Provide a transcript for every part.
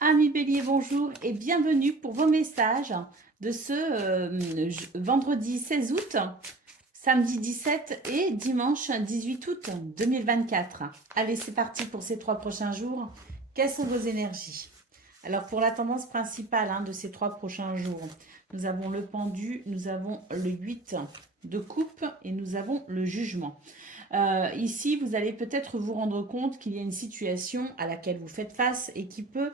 Amis Bélier, bonjour et bienvenue pour vos messages de ce vendredi 16 août, samedi 17 et dimanche 18 août 2024. Allez, c'est parti pour ces 3 prochains jours. Quelles sont vos énergies? Alors, pour la tendance principale de ces 3 prochains jours, nous avons le pendu, nous avons le 8 de coupe et nous avons le jugement. Ici, vous allez peut-être vous rendre compte qu'il y a une situation à laquelle vous faites face et qui peut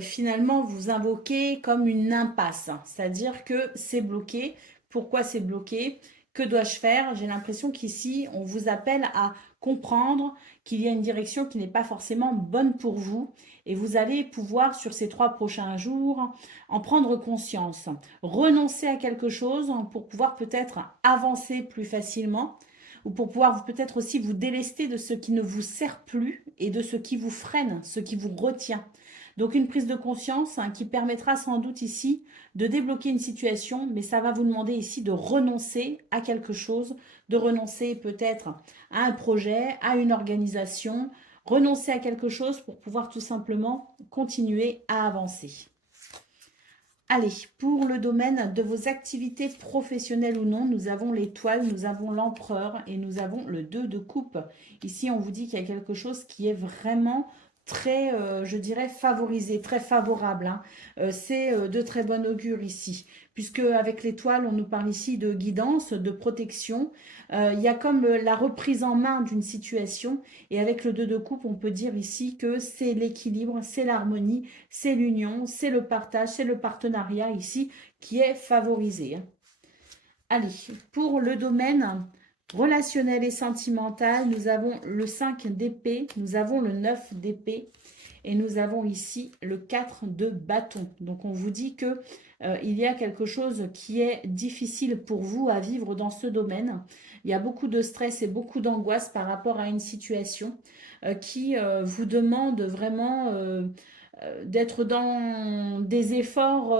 finalement vous invoquez comme une impasse, c'est-à-dire que c'est bloqué. Pourquoi c'est bloqué? Que dois-je faire? J'ai l'impression qu'ici, on vous appelle à comprendre qu'il y a une direction qui n'est pas forcément bonne pour vous et vous allez pouvoir, sur ces 3 prochains jours, en prendre conscience, renoncer à quelque chose pour pouvoir peut-être avancer plus facilement ou pour pouvoir peut-être aussi vous délester de ce qui ne vous sert plus et de ce qui vous freine, ce qui vous retient. Donc une prise de conscience qui permettra sans doute ici de débloquer une situation, mais ça va vous demander ici de renoncer à quelque chose, de renoncer peut-être à un projet, à une organisation, renoncer à quelque chose pour pouvoir tout simplement continuer à avancer. Allez, pour le domaine de vos activités professionnelles ou non, nous avons l'étoile, nous avons l'empereur et nous avons le 2 de coupe. Ici, on vous dit qu'il y a quelque chose qui est vraiment très, je dirais, favorisé, très favorable. C'est de très bon augure ici, puisque avec l'étoile, on nous parle ici de guidance, de protection. Il y a comme la reprise en main d'une situation, et avec le 2 de coupe, on peut dire ici que c'est l'équilibre, c'est l'harmonie, c'est l'union, c'est le partage, c'est le partenariat ici qui est favorisé. Allez, pour le domaine relationnel et sentimental, nous avons le 5 d'épée, nous avons le 9 d'épée et nous avons ici le 4 de bâton. Donc on vous dit que il y a quelque chose qui est difficile pour vous à vivre dans ce domaine. Il y a beaucoup de stress et beaucoup d'angoisse par rapport à une situation qui vous demande vraiment d'être dans des efforts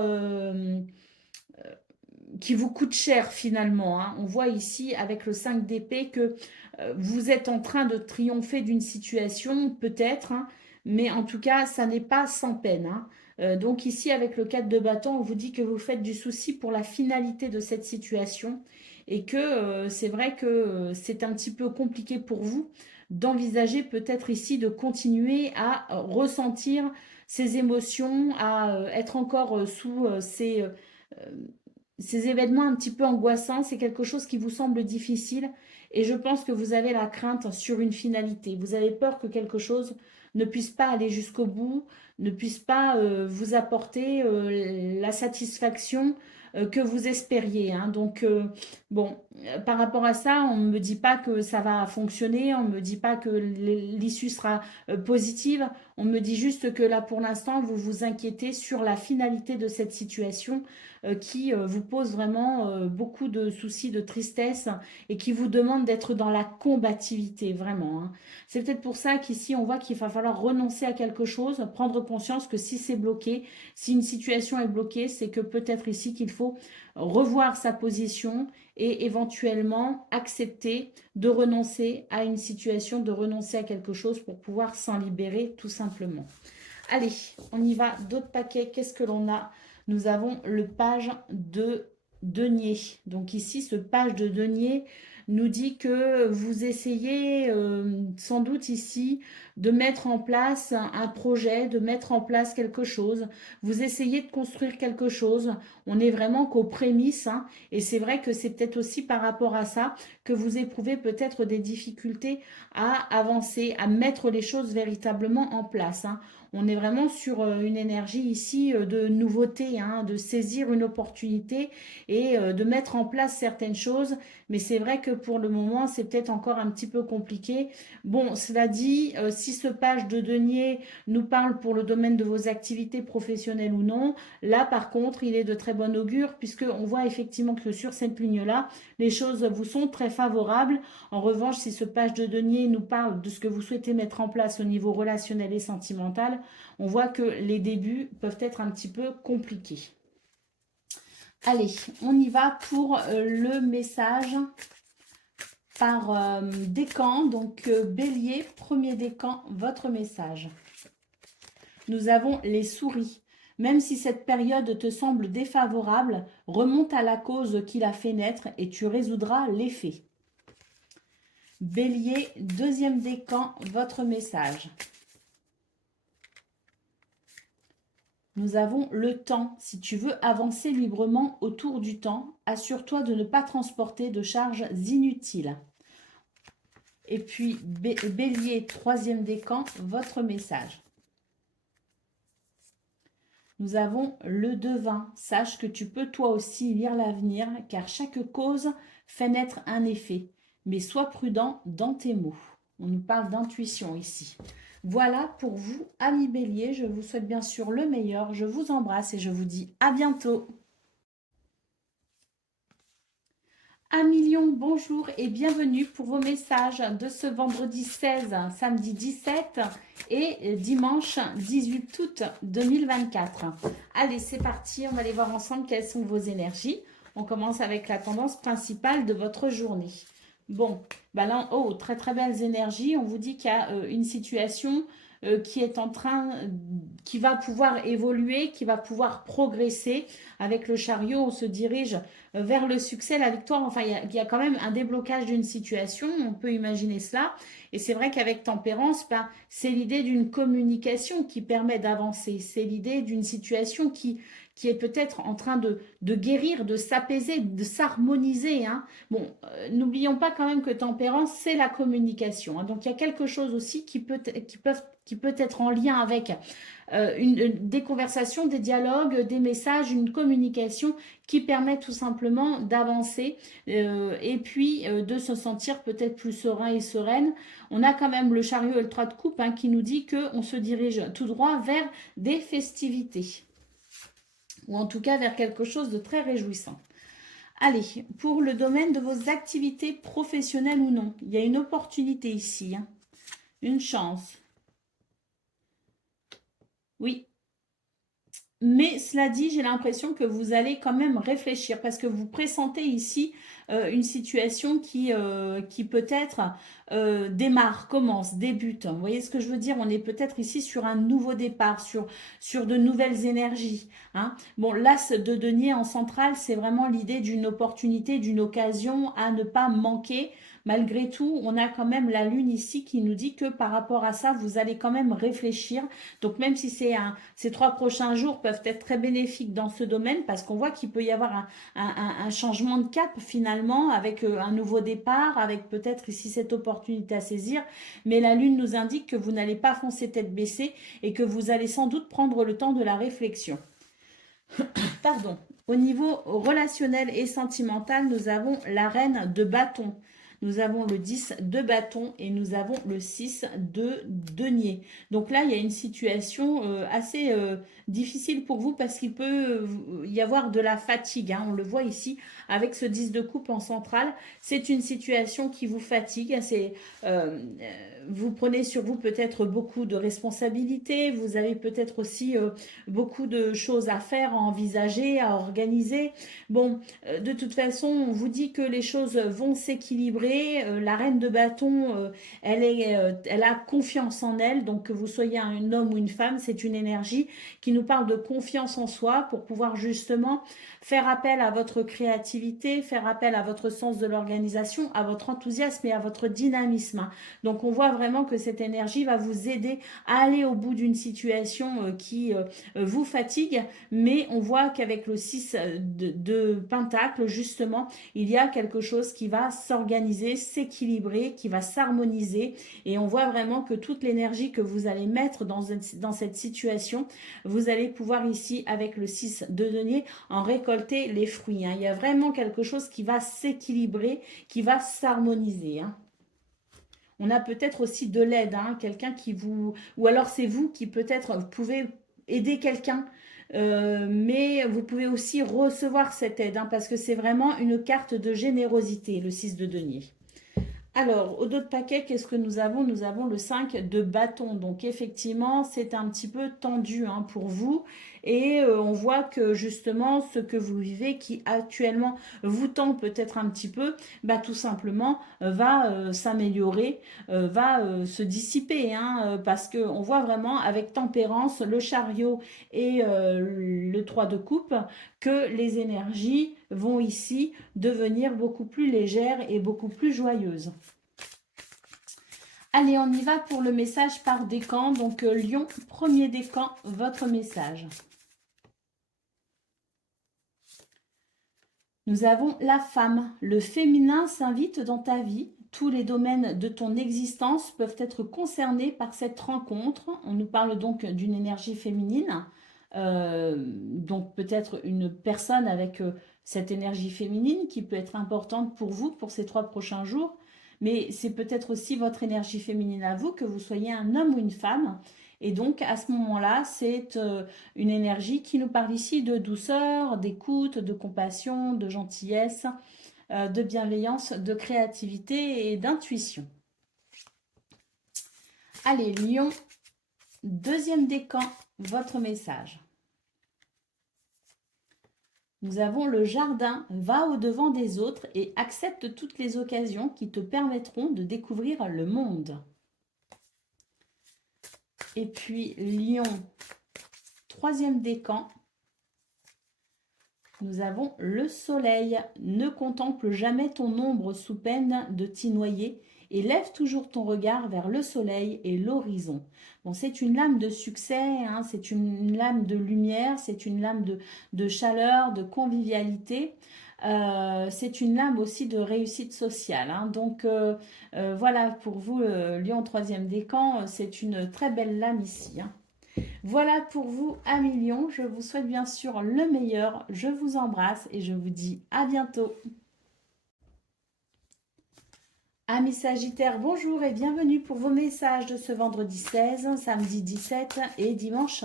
qui vous coûtent cher finalement. On voit ici avec le 5 d'épée que vous êtes en train de triompher d'une situation, peut-être, mais en tout cas, ça n'est pas sans peine. Donc ici, avec le 4 de bâton, on vous dit que vous faites du souci pour la finalité de cette situation et que c'est vrai que c'est un petit peu compliqué pour vous d'envisager peut-être ici de continuer à ressentir ces émotions, à être encore sous ces événements un petit peu angoissants. C'est quelque chose qui vous semble difficile et je pense que vous avez la crainte sur une finalité. Vous avez peur que quelque chose ne puisse pas aller jusqu'au bout, ne puisse pas vous apporter la satisfaction que vous espériez. Donc, bon, par rapport à ça, on ne me dit pas que ça va fonctionner, on ne me dit pas que l'issue sera positive, on me dit juste que là, pour l'instant, vous vous inquiétez sur la finalité de cette situation qui vous pose vraiment beaucoup de soucis, de tristesse et qui vous demande d'être dans la combativité, vraiment. C'est peut-être pour ça qu'ici, on voit qu'il va falloir renoncer à quelque chose, prendre conscience que si c'est bloqué, si une situation est bloquée, c'est que peut-être ici qu'il faut revoir sa position et éventuellement accepter de renoncer à une situation, de renoncer à quelque chose pour pouvoir s'en libérer tout simplement. Allez, on y va. D'autres paquets, qu'est-ce que l'on a? Nous avons le page de denier. Donc ici, ce page de denier nous dit que vous essayez sans doute ici de mettre en place un projet, de mettre en place quelque chose. Vous essayez de construire quelque chose. On est vraiment qu'aux prémices. Et c'est vrai que c'est peut-être aussi par rapport à ça que vous éprouvez peut-être des difficultés à avancer, à mettre les choses véritablement en place. On est vraiment sur une énergie ici de nouveauté, de saisir une opportunité et de mettre en place certaines choses. Mais c'est vrai que pour le moment, c'est peut-être encore un petit peu compliqué. Bon, cela dit, si ce page de denier nous parle pour le domaine de vos activités professionnelles ou non, là par contre, il est de très bon augure puisque on voit effectivement que sur cette ligne-là, les choses vous sont très favorables. En revanche, si ce page de denier nous parle de ce que vous souhaitez mettre en place au niveau relationnel et sentimental, on voit que les débuts peuvent être un petit peu compliqués. Allez, on y va pour le message par décan. Donc, Bélier, premier décan, votre message. nous avons les souris. Même si cette période te semble défavorable, remonte à la cause qui l'a fait naître et tu résoudras l'effet. Bélier, deuxième décan, votre message. Nous avons le temps. Si tu veux avancer librement autour du temps, assure-toi de ne pas transporter de charges inutiles. Et puis, Bélier, troisième décan, votre message. Nous avons le devin. Sache que tu peux toi aussi lire l'avenir, car chaque cause fait naître un effet. Mais sois prudent dans tes mots. On nous parle d'intuition ici. Voilà pour vous, amis Bélier. Je vous souhaite bien sûr le meilleur. Je vous embrasse et je vous dis à bientôt. Amis Lion, bonjour et bienvenue pour vos messages de ce vendredi 16, samedi 17 et dimanche 18 août 2024. Allez, c'est parti, on va aller voir ensemble quelles sont vos énergies. On commence avec la tendance principale de votre journée. Bon, bah là, oh, très très belles énergies. On vous dit qu'il y a une situation qui est en train, qui va pouvoir évoluer, qui va pouvoir progresser. Avec le chariot, on se dirige vers le succès, la victoire. Enfin, il y a quand même un déblocage d'une situation, on peut imaginer cela. Et c'est vrai qu'avec tempérance, ben, c'est l'idée d'une communication qui permet d'avancer. C'est l'idée d'une situation qui est peut-être en train de guérir, de s'apaiser, de s'harmoniser. Hein. Bon, n'oublions pas quand même que tempérance, c'est la communication. Hein. Donc, il y a quelque chose aussi qui peut être en lien avec des conversations, des dialogues, des messages, une communication qui permet tout simplement d'avancer et puis de se sentir peut-être plus serein et sereine. On a quand même le chariot et le 3 de coupe hein, qui nous dit qu'on se dirige tout droit vers des festivités ou en tout cas vers quelque chose de très réjouissant. Allez, pour le domaine de vos activités professionnelles ou non, il y a une opportunité ici, hein, une chance. Oui. Mais cela dit, j'ai l'impression que vous allez quand même réfléchir parce que vous pressentez ici une situation qui peut-être démarre, commence, débute. Vous voyez ce que je veux dire? On est peut-être ici sur un nouveau départ, sur de nouvelles énergies. Hein. Bon, l'as de denier en centrale, c'est vraiment l'idée d'une opportunité, d'une occasion à ne pas manquer. Malgré tout, on a quand même la lune ici qui nous dit que par rapport à ça, vous allez quand même réfléchir. Donc même si ces 3 prochains jours peuvent être très bénéfiques dans ce domaine, parce qu'on voit qu'il peut y avoir un changement de cap finalement, avec un nouveau départ, avec peut-être ici cette opportunité à saisir. Mais la lune nous indique que vous n'allez pas foncer tête baissée et que vous allez sans doute prendre le temps de la réflexion. Pardon. Au niveau relationnel et sentimental, nous avons la reine de bâton. Nous avons le 10 de bâton et nous avons le 6 de denier. Donc là, il y a une situation assez difficile pour vous parce qu'il peut y avoir de la fatigue. Hein. On le voit ici avec ce 10 de coupe en centrale. C'est une situation qui vous fatigue. Vous prenez sur vous peut-être beaucoup de responsabilités. Vous avez peut-être aussi beaucoup de choses à faire, à envisager, à organiser. Bon, de toute façon, on vous dit que les choses vont s'équilibrer. La reine de bâton, elle a confiance en elle. Donc, que vous soyez un homme ou une femme, c'est une énergie qui nous parle de confiance en soi pour pouvoir justement faire appel à votre créativité, faire appel à votre sens de l'organisation, à votre enthousiasme et à votre dynamisme. Donc, on voit vraiment que cette énergie va vous aider à aller au bout d'une situation qui vous fatigue, mais on voit qu'avec le 6 de Pentacle, justement, il y a quelque chose qui va s'organiser, s'équilibrer, qui va s'harmoniser, et on voit vraiment que toute l'énergie que vous allez mettre dans cette situation, vous allez pouvoir ici, avec le 6 de denier, en récolter les fruits. Hein. Il y a vraiment quelque chose qui va s'équilibrer, qui va s'harmoniser. Hein. On a peut-être aussi de l'aide, hein, quelqu'un qui vous... Ou alors c'est vous qui peut-être vous pouvez aider quelqu'un, mais vous pouvez aussi recevoir cette aide, hein, parce que c'est vraiment une carte de générosité, le 6 de denier. Alors, au dos de paquet, qu'est-ce que nous avons? Nous avons le 5 de bâton. Donc, effectivement, c'est un petit peu tendu hein, pour vous. Et on voit que justement, ce que vous vivez, qui actuellement vous tend peut-être un petit peu, bah, tout simplement va s'améliorer, va se dissiper. Hein, parce qu'on voit vraiment avec tempérance, le chariot et le 3 de coupe, que les énergies vont ici devenir beaucoup plus légères et beaucoup plus joyeuses. Allez, on y va pour le message par décan. Donc, Lion, premier décan, votre message. Nous avons la femme. Le féminin s'invite dans ta vie. Tous les domaines de ton existence peuvent être concernés par cette rencontre. On nous parle donc d'une énergie féminine. Donc, peut-être une personne avec cette énergie féminine qui peut être importante pour vous pour ces 3 prochains jours. Mais c'est peut-être aussi votre énergie féminine à vous, que vous soyez un homme ou une femme. Et donc, à ce moment-là, c'est une énergie qui nous parle ici de douceur, d'écoute, de compassion, de gentillesse, de bienveillance, de créativité et d'intuition. Allez, Lion, deuxième décan, votre message. Nous avons le jardin, va au-devant des autres et accepte toutes les occasions qui te permettront de découvrir le monde. Et puis Lion, troisième décan, nous avons le soleil. Ne contemple jamais ton ombre sous peine de t'y noyer et lève toujours ton regard vers le soleil et l'horizon. Bon, c'est une lame de succès, hein, c'est une lame de lumière, c'est une lame de chaleur, de convivialité. C'est une lame aussi de réussite sociale. Hein. Donc voilà, pour vous, Lion 3e décan, c'est une très belle lame ici. Hein. Voilà pour vous, amis Lion. Je vous souhaite bien sûr le meilleur. Je vous embrasse et je vous dis à bientôt. Amis Sagittaires, bonjour et bienvenue pour vos messages de ce vendredi 16, samedi 17 et dimanche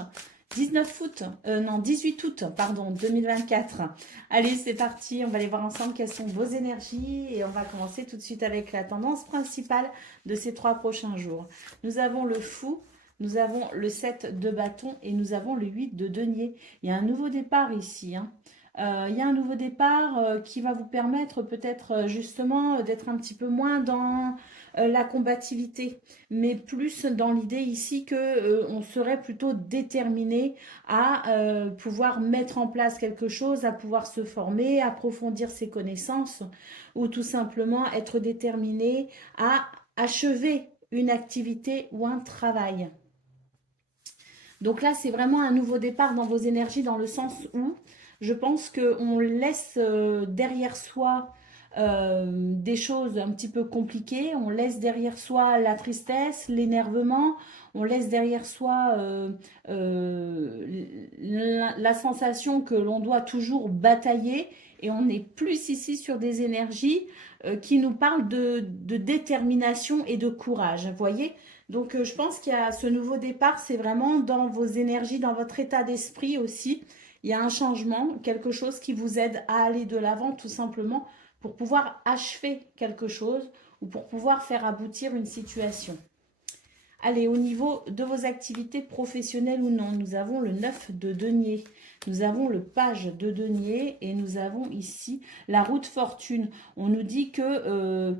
18 août, pardon, 2024. Allez, c'est parti, on va aller voir ensemble quelles sont vos énergies et on va commencer tout de suite avec la tendance principale de ces 3 prochains jours. Nous avons le fou, nous avons le 7 de bâton et nous avons le 8 de denier. Il y a un nouveau départ ici, hein. Il y a un nouveau départ qui va vous permettre peut-être justement d'être un petit peu moins dans la combativité, mais plus dans l'idée ici que on serait plutôt déterminé à pouvoir mettre en place quelque chose, à pouvoir se former, approfondir ses connaissances, ou tout simplement être déterminé à achever une activité ou un travail. Donc là, c'est vraiment un nouveau départ dans vos énergies, dans le sens où je pense qu'on laisse derrière soi des choses un petit peu compliquées, on laisse derrière soi la tristesse, l'énervement, on laisse derrière soi la sensation que l'on doit toujours batailler et on est plus ici sur des énergies qui nous parlent de détermination et de courage, vous voyez? Donc, je pense qu'il y a ce nouveau départ, c'est vraiment dans vos énergies, dans votre état d'esprit aussi. Il y a un changement, quelque chose qui vous aide à aller de l'avant tout simplement pour pouvoir achever quelque chose ou pour pouvoir faire aboutir une situation. Allez, au niveau de vos activités professionnelles ou non, nous avons le 9 de denier, nous avons le page de denier et nous avons ici la roue de fortune. On nous dit que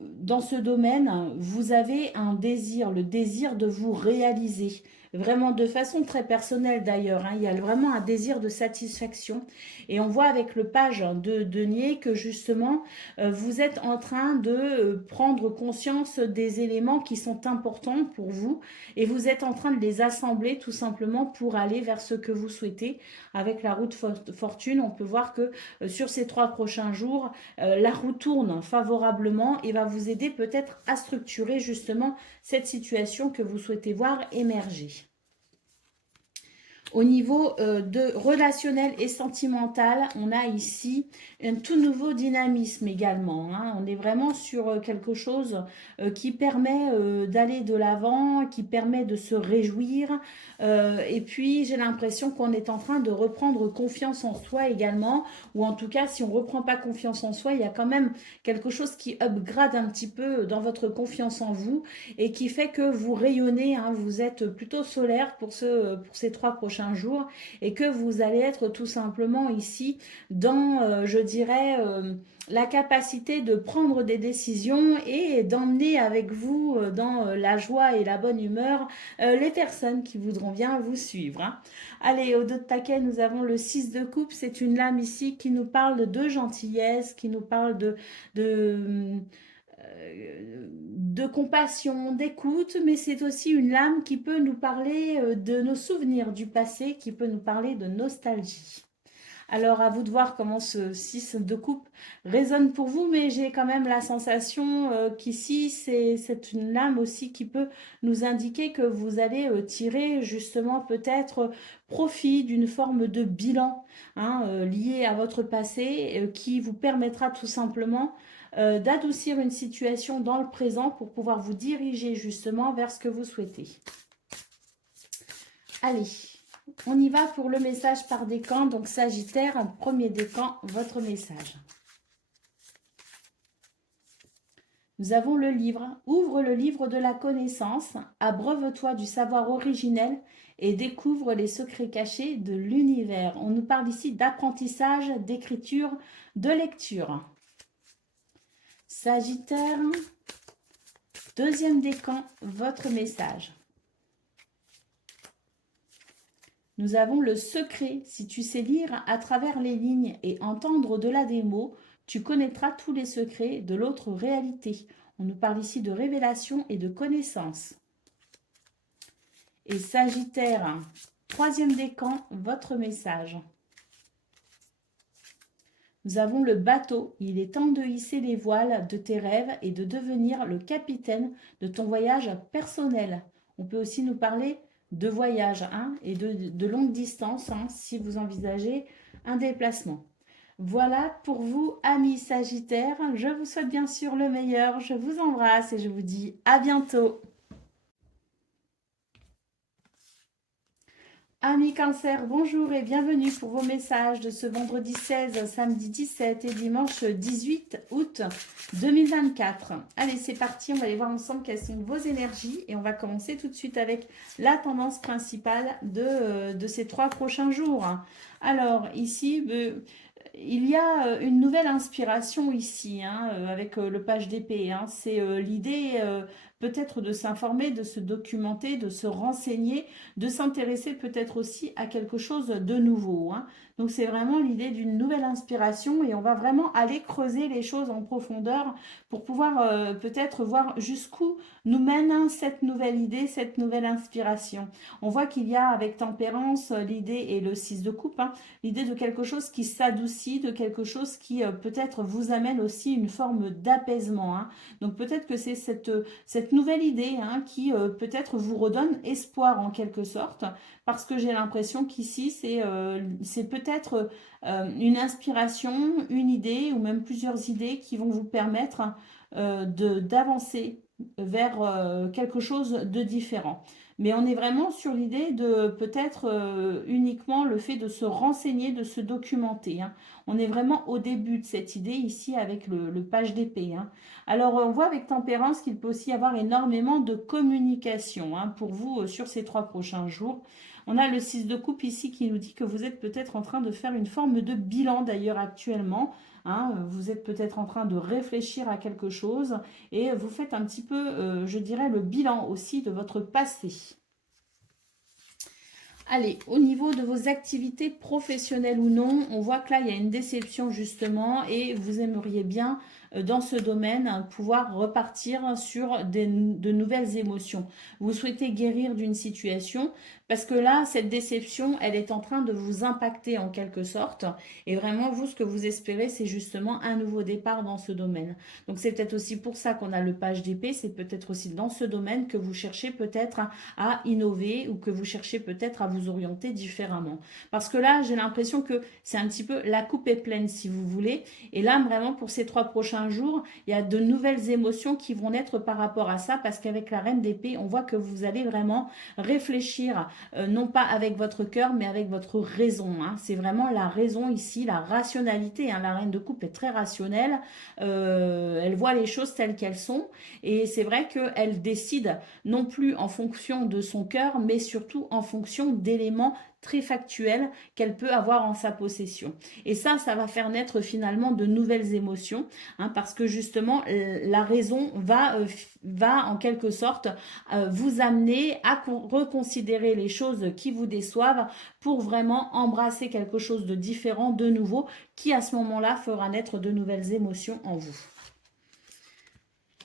dans ce domaine, vous avez un désir, le désir de vous réaliser. Vraiment de façon très personnelle d'ailleurs, hein. Il y a vraiment un désir de satisfaction. Et on voit avec le page de denier que justement, vous êtes en train de prendre conscience des éléments qui sont importants pour vous et vous êtes en train de les assembler tout simplement pour aller vers ce que vous souhaitez. Avec la roue de fortune, on peut voir que sur ces 3 prochains jours, la roue tourne favorablement et va vous aider peut-être à structurer justement cette situation que vous souhaitez voir émerger. Au niveau de relationnel et sentimental, on a ici un tout nouveau dynamisme également, hein. On est vraiment sur quelque chose qui permet d'aller de l'avant, qui permet de se réjouir. Et puis, j'ai l'impression qu'on est en train de reprendre confiance en soi également. Ou en tout cas, si on ne reprend pas confiance en soi, il y a quand même quelque chose qui upgrade un petit peu dans votre confiance en vous et qui fait que vous rayonnez, hein, vous êtes plutôt solaire pour ces 3 prochains jours et que vous allez être tout simplement ici dans, je dirais, la capacité de prendre des décisions et d'emmener avec vous dans la joie et la bonne humeur les personnes qui voudront bien vous suivre, hein. Allez, au dos de taquet, nous avons le 6 de coupe. C'est une lame ici qui nous parle de gentillesse, qui nous parle de de compassion, d'écoute, mais c'est aussi une lame qui peut nous parler de nos souvenirs du passé, qui peut nous parler de nostalgie. Alors, à vous de voir comment ce 6 de coupe résonne pour vous, mais j'ai quand même la sensation qu'ici, c'est une lame aussi qui peut nous indiquer que vous allez tirer justement peut-être profit d'une forme de bilan, hein, lié à votre passé qui vous permettra tout simplement d'adoucir une situation dans le présent pour pouvoir vous diriger justement vers ce que vous souhaitez. Allez, on y va pour le message par décan. Donc Sagittaire, en premier décan, votre message. Nous avons le livre. Ouvre le livre de la connaissance, abreuve-toi du savoir originel et découvre les secrets cachés de l'univers. On nous parle ici d'apprentissage, d'écriture, de lecture. Sagittaire, deuxième décan, votre message. Nous avons le secret. Si tu sais lire à travers les lignes et entendre au-delà des mots, tu connaîtras tous les secrets de l'autre réalité. On nous parle ici de révélation et de connaissance. Et Sagittaire, troisième décan, votre message. Nous avons le bateau. Il est temps de hisser les voiles de tes rêves et de devenir le capitaine de ton voyage personnel. On peut aussi nous parler de voyage, hein, et de longue distance, hein, si vous envisagez un déplacement. Voilà pour vous, amis Sagittaires. Je vous souhaite bien sûr le meilleur. Je vous embrasse et je vous dis à bientôt. Amis Cancer, bonjour et bienvenue pour vos messages de ce vendredi 16, samedi 17 et dimanche 18 août 2024. Allez, c'est parti, on va aller voir ensemble quelles sont vos énergies et on va commencer tout de suite avec la tendance principale de ces 3 prochains jours. Alors, ici, il y a une nouvelle inspiration ici, hein, avec le page d'épée, hein. C'est l'idée peut-être de s'informer, de se documenter, de se renseigner, de s'intéresser peut-être aussi à quelque chose de nouveau, hein. Donc c'est vraiment l'idée d'une nouvelle inspiration et on va vraiment aller creuser les choses en profondeur pour pouvoir peut-être voir jusqu'où nous mène, hein, cette nouvelle idée, cette nouvelle inspiration. On voit qu'il y a avec tempérance l'idée et le 6 de coupe, hein, l'idée de quelque chose qui s'adoucit, de quelque chose qui peut-être vous amène aussi une forme d'apaisement, hein. Donc peut-être que c'est cette nouvelle idée, hein, qui peut-être vous redonne espoir en quelque sorte, parce que j'ai l'impression qu'ici c'est peut-être une inspiration, une idée ou même plusieurs idées qui vont vous permettre d'avancer vers quelque chose de différent. Mais on est vraiment sur l'idée de peut-être uniquement le fait de se renseigner, de se documenter, hein. On est vraiment au début de cette idée ici avec le page d'épée, hein. Alors on voit avec tempérance qu'il peut aussi y avoir énormément de communication, hein, pour vous sur ces 3 prochains jours. On a le 6 de coupe ici qui nous dit que vous êtes peut-être en train de faire une forme de bilan d'ailleurs actuellement, hein. Vous êtes peut-être en train de réfléchir à quelque chose et vous faites un petit peu, je dirais, le bilan aussi de votre passé. Allez, au niveau de vos activités professionnelles ou non, on voit que là, il y a une déception justement et vous aimeriez bien dans ce domaine, pouvoir repartir sur de nouvelles émotions. Vous souhaitez guérir d'une situation parce que là, cette déception, elle est en train de vous impacter en quelque sorte. Et vraiment, vous, ce que vous espérez, c'est justement un nouveau départ dans ce domaine. Donc, c'est peut-être aussi pour ça qu'on a le page d'épée. C'est peut-être aussi dans ce domaine que vous cherchez peut-être à innover ou que vous cherchez peut-être à vous orienter différemment. Parce que là, j'ai l'impression que c'est un petit peu la coupe est pleine, si vous voulez. Et là, vraiment, pour ces 3 prochains jours, il y a de nouvelles émotions qui vont naître par rapport à ça, parce qu'avec la reine d'épée, on voit que vous allez vraiment réfléchir, non pas avec votre cœur, mais avec votre raison. Hein. C'est vraiment la raison ici, la rationalité. Hein. La reine de coupe est très rationnelle. Elle voit les choses telles qu'elles sont. Et c'est vrai qu'elle décide non plus en fonction de son cœur, mais surtout en fonction d'éléments très factuels qu'elle peut avoir en sa possession. Et ça va faire naître finalement de nouvelles émotions, hein, parce que justement, la raison va en quelque sorte vous amener à reconsidérer les choses qui vous déçoivent pour vraiment embrasser quelque chose de différent, de nouveau, qui à ce moment-là fera naître de nouvelles émotions en vous.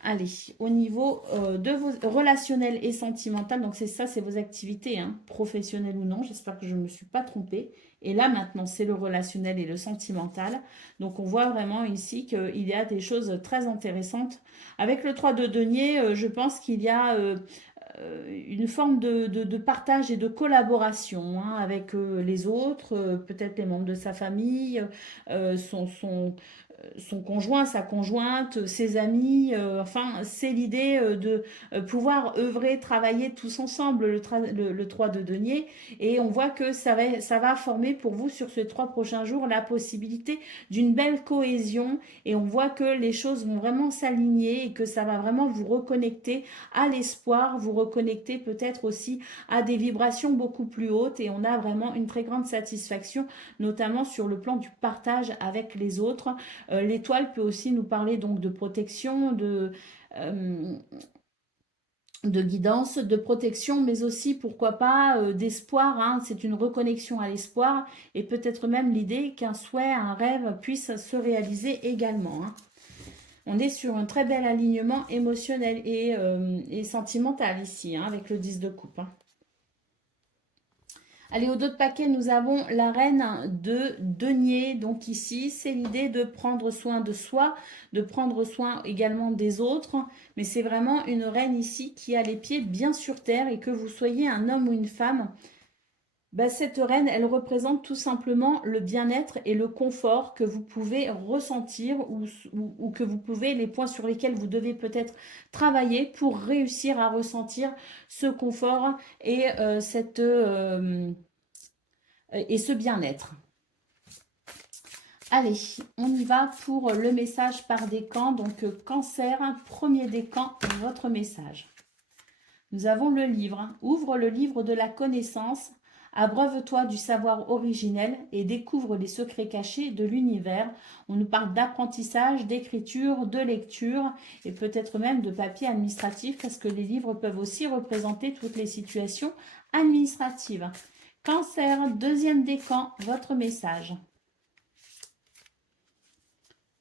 Allez, au niveau de vos relationnels et sentimentales, donc c'est ça, c'est vos activités, hein, professionnelles ou non, j'espère que je ne me suis pas trompée. Et là, maintenant, c'est le relationnel et le sentimental. Donc, on voit vraiment ici qu'il y a des choses très intéressantes. Avec le 3 de denier, je pense qu'il y a une forme de partage et de collaboration, hein, avec les autres, peut-être les membres de sa famille, son conjoint, sa conjointe, ses amis. Enfin, c'est l'idée de pouvoir œuvrer, travailler tous ensemble, le 3 de denier. Et on voit que ça va former pour vous sur ces 3 prochains jours la possibilité d'une belle cohésion. Et on voit que les choses vont vraiment s'aligner et que ça va vraiment vous reconnecter à l'espoir, vous reconnecter peut-être aussi à des vibrations beaucoup plus hautes. Et on a vraiment une très grande satisfaction, notamment sur le plan du partage avec les autres. L'étoile peut aussi nous parler donc de protection, de guidance, de protection, mais aussi, pourquoi pas, d'espoir. Hein. C'est une reconnexion à l'espoir et peut-être même l'idée qu'un souhait, un rêve puisse se réaliser également. Hein. On est sur un très bel alignement émotionnel et sentimental ici, hein, avec le 10 de coupe. Hein. Allez, au dos de paquet, nous avons la reine de denier. Donc ici, c'est l'idée de prendre soin de soi, de prendre soin également des autres. Mais c'est vraiment une reine ici qui a les pieds bien sur terre et que vous soyez un homme ou une femme. Ben, cette reine, elle représente tout simplement le bien-être et le confort que vous pouvez ressentir ou que vous pouvez, les points sur lesquels vous devez peut-être travailler pour réussir à ressentir ce confort et et ce bien-être. Allez, on y va pour le message par décan. Donc, cancer, premier décan, votre message. Nous avons le livre. Ouvre le livre de la connaissance. Abreuve-toi du savoir originel et découvre les secrets cachés de l'univers. On nous parle d'apprentissage, d'écriture, de lecture et peut-être même de papier administratif parce que les livres peuvent aussi représenter toutes les situations administratives. Cancer, deuxième décan, votre message.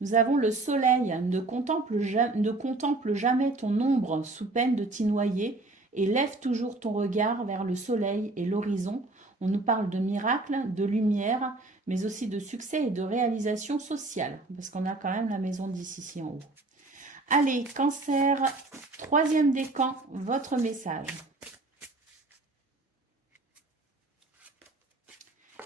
Nous avons le soleil. Ne contemple jamais ton ombre sous peine de t'y noyer et lève toujours ton regard vers le soleil et l'horizon. On nous parle de miracles, de lumière, mais aussi de succès et de réalisation sociale, parce qu'on a quand même la maison 10 ici en haut. Allez, cancer, troisième décan, votre message.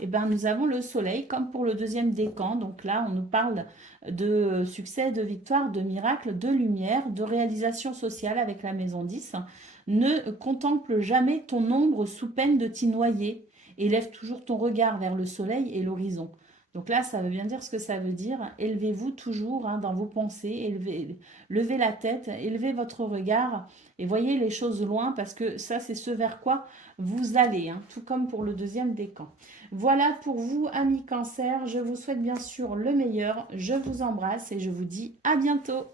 Eh bien, nous avons le soleil, comme pour le deuxième décan. Donc là, on nous parle de succès, de victoire, de miracle, de lumière, de réalisation sociale avec la maison 10. Ne contemple jamais ton ombre sous peine de t'y noyer. Élève toujours ton regard vers le soleil et l'horizon. Donc là, ça veut bien dire ce que ça veut dire. Élevez-vous toujours dans vos pensées, levez la tête, élevez votre regard et voyez les choses loin parce que ça, c'est ce vers quoi vous allez, tout comme pour le deuxième décan. Voilà pour vous, amis Cancer. Je vous souhaite bien sûr le meilleur. Je vous embrasse et je vous dis à bientôt.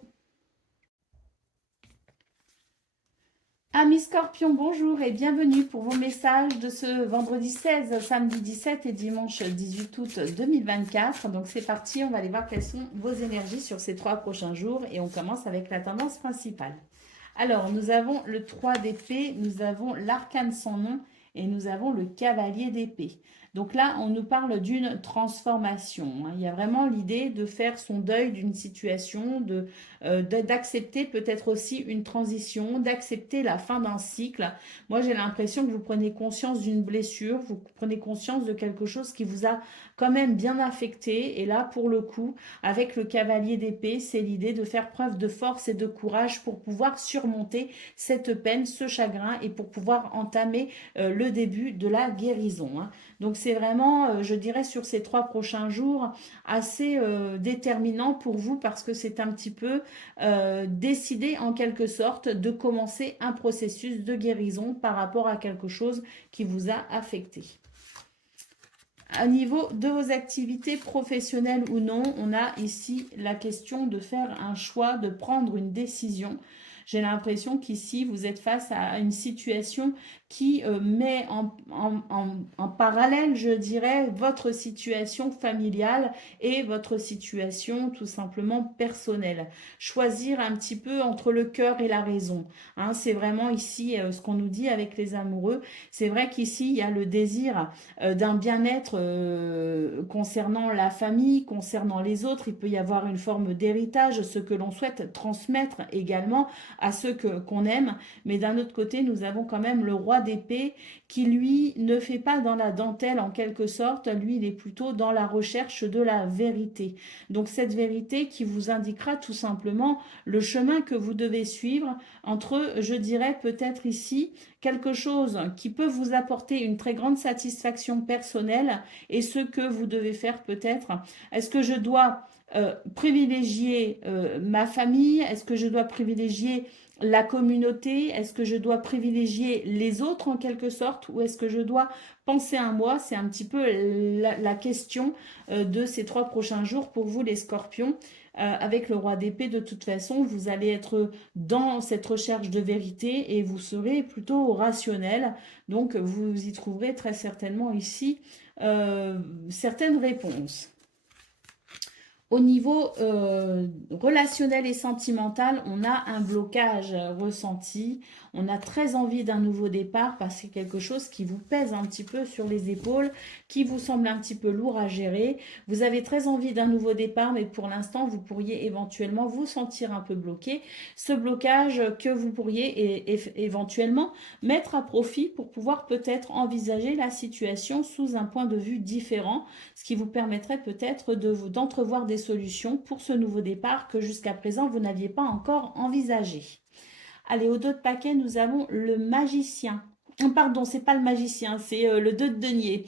Amis Scorpion, bonjour et bienvenue pour vos messages de ce vendredi 16, samedi 17 et dimanche 18 août 2024. Donc c'est parti, on va aller voir quelles sont vos énergies sur ces 3 prochains jours et on commence avec la tendance principale. Alors, nous avons le 3 d'épée, nous avons l'arcane sans nom et nous avons le cavalier d'épée. Donc là, on nous parle d'une transformation, hein. Il y a vraiment l'idée de faire son deuil d'une situation, d'accepter peut-être aussi une transition, d'accepter la fin d'un cycle. Moi, j'ai l'impression que vous prenez conscience d'une blessure, vous prenez conscience de quelque chose qui vous a quand même bien affecté. Et là, pour le coup, avec le cavalier d'épée, c'est l'idée de faire preuve de force et de courage pour pouvoir surmonter cette peine, ce chagrin et pour pouvoir entamer le début de la guérison, hein. Donc c'est vraiment, je dirais, sur ces 3 prochains jours, assez déterminant pour vous parce que c'est un petit peu décider en quelque sorte de commencer un processus de guérison par rapport à quelque chose qui vous a affecté. Au niveau de vos activités professionnelles ou non, on a ici la question de faire un choix, de prendre une décision. J'ai l'impression qu'ici, vous êtes face à une situation qui met en parallèle, je dirais, votre situation familiale et votre situation tout simplement personnelle. Choisir un petit peu entre le cœur et la raison, hein, c'est vraiment ici ce qu'on nous dit avec les amoureux. C'est vrai qu'ici, il y a le désir d'un bien-être concernant la famille, concernant les autres. Il peut y avoir une forme d'héritage, ce que l'on souhaite transmettre également à ceux qu'on aime. Mais d'un autre côté, nous avons quand même le roi d'épée qui, lui, ne fait pas dans la dentelle en quelque sorte. Lui, il est plutôt dans la recherche de la vérité. Donc cette vérité qui vous indiquera tout simplement le chemin que vous devez suivre entre, je dirais peut-être ici, quelque chose qui peut vous apporter une très grande satisfaction personnelle et ce que vous devez faire peut-être. Est-ce que je dois privilégier ma famille? Est-ce que je dois privilégier la communauté? Est-ce que je dois privilégier les autres en quelque sorte? Ou est-ce que je dois penser à moi? C'est un petit peu la question de ces 3 prochains jours pour vous les scorpions. Avec le roi d'épée, de toute façon, vous allez être dans cette recherche de vérité et vous serez plutôt rationnel. Donc, vous y trouverez très certainement ici certaines réponses. Au niveau relationnel et sentimental, on a un blocage ressenti. On a très envie d'un nouveau départ parce que c'est quelque chose qui vous pèse un petit peu sur les épaules, qui vous semble un petit peu lourd à gérer. Vous avez très envie d'un nouveau départ, mais pour l'instant, vous pourriez éventuellement vous sentir un peu bloqué. Ce blocage que vous pourriez éventuellement mettre à profit pour pouvoir peut-être envisager la situation sous un point de vue différent, ce qui vous permettrait peut-être d'entrevoir des solutions pour ce nouveau départ que jusqu'à présent vous n'aviez pas encore envisagé. Allez, au dos de paquet, nous avons le magicien. Pardon, c'est pas le magicien, c'est le 2 de denier.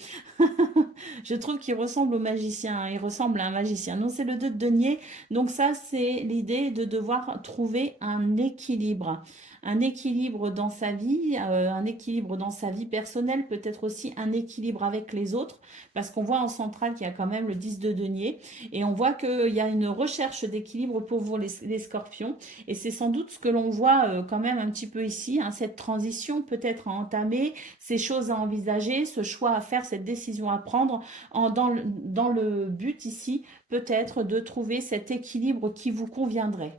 Je trouve qu'il ressemble au magicien, hein, il ressemble à un magicien. Non, c'est le 2 de denier. Donc ça, c'est l'idée de devoir trouver un équilibre. Un équilibre dans sa vie, un équilibre dans sa vie personnelle, peut-être aussi un équilibre avec les autres, parce qu'on voit en centrale qu'il y a quand même le 10 de denier, et on voit qu'il y a une recherche d'équilibre pour vous les scorpions, et c'est sans doute ce que l'on voit quand même un petit peu ici, hein, cette transition peut-être à entamer, ces choses à envisager, ce choix à faire, cette décision à prendre, dans le but ici peut-être de trouver cet équilibre qui vous conviendrait.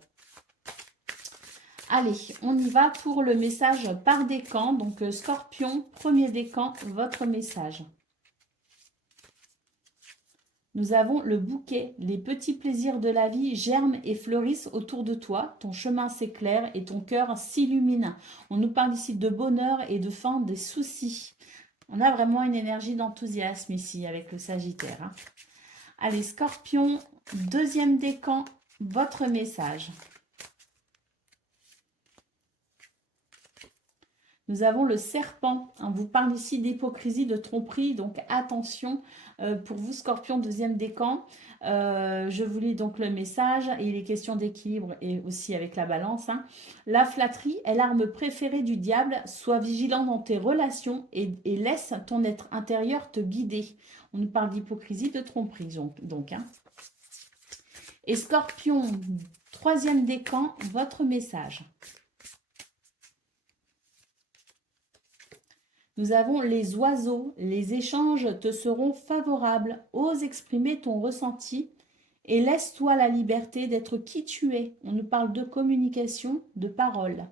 Allez, on y va pour le message par décan. Donc, Scorpion, premier décan, votre message. Nous avons le bouquet. Les petits plaisirs de la vie germent et fleurissent autour de toi. Ton chemin s'éclaire et ton cœur s'illumine. On nous parle ici de bonheur et de fin des soucis. On a vraiment une énergie d'enthousiasme ici avec le Sagittaire, hein. Allez, Scorpion, deuxième décan, votre message. Nous avons le serpent. On vous parle ici d'hypocrisie, de tromperie. Donc attention pour vous, Scorpion, deuxième décan. Je vous lis donc le message. Et il est question d'équilibre et aussi avec la balance, hein. La flatterie est l'arme préférée du diable. Sois vigilant dans tes relations et laisse ton être intérieur te guider. On nous parle d'hypocrisie, de tromperie. Donc, hein. Et Scorpion, troisième décan, votre message. Nous avons les oiseaux. Les échanges te seront favorables. Ose exprimer ton ressenti et laisse-toi la liberté d'être qui tu es. On nous parle de communication, de parole.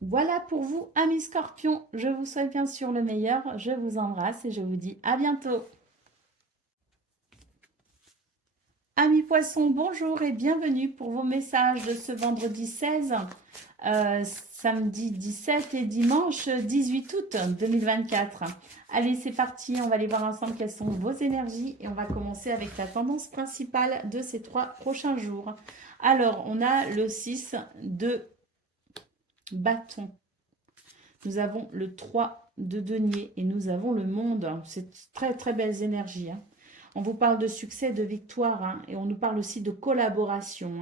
Voilà pour vous, amis scorpions. Je vous souhaite bien sûr le meilleur. Je vous embrasse et je vous dis à bientôt. Amis poissons, bonjour et bienvenue pour vos messages de ce vendredi 16, samedi 17 et dimanche 18 août 2024. Allez, c'est parti, on va aller voir ensemble quelles sont vos énergies et on va commencer avec la tendance principale de ces 3 prochains jours. Alors, on a le 6 de bâton. Nous avons le 3 de denier et nous avons le monde. C'est très très belles énergies. On vous parle de succès, de victoire et on nous parle aussi de collaboration,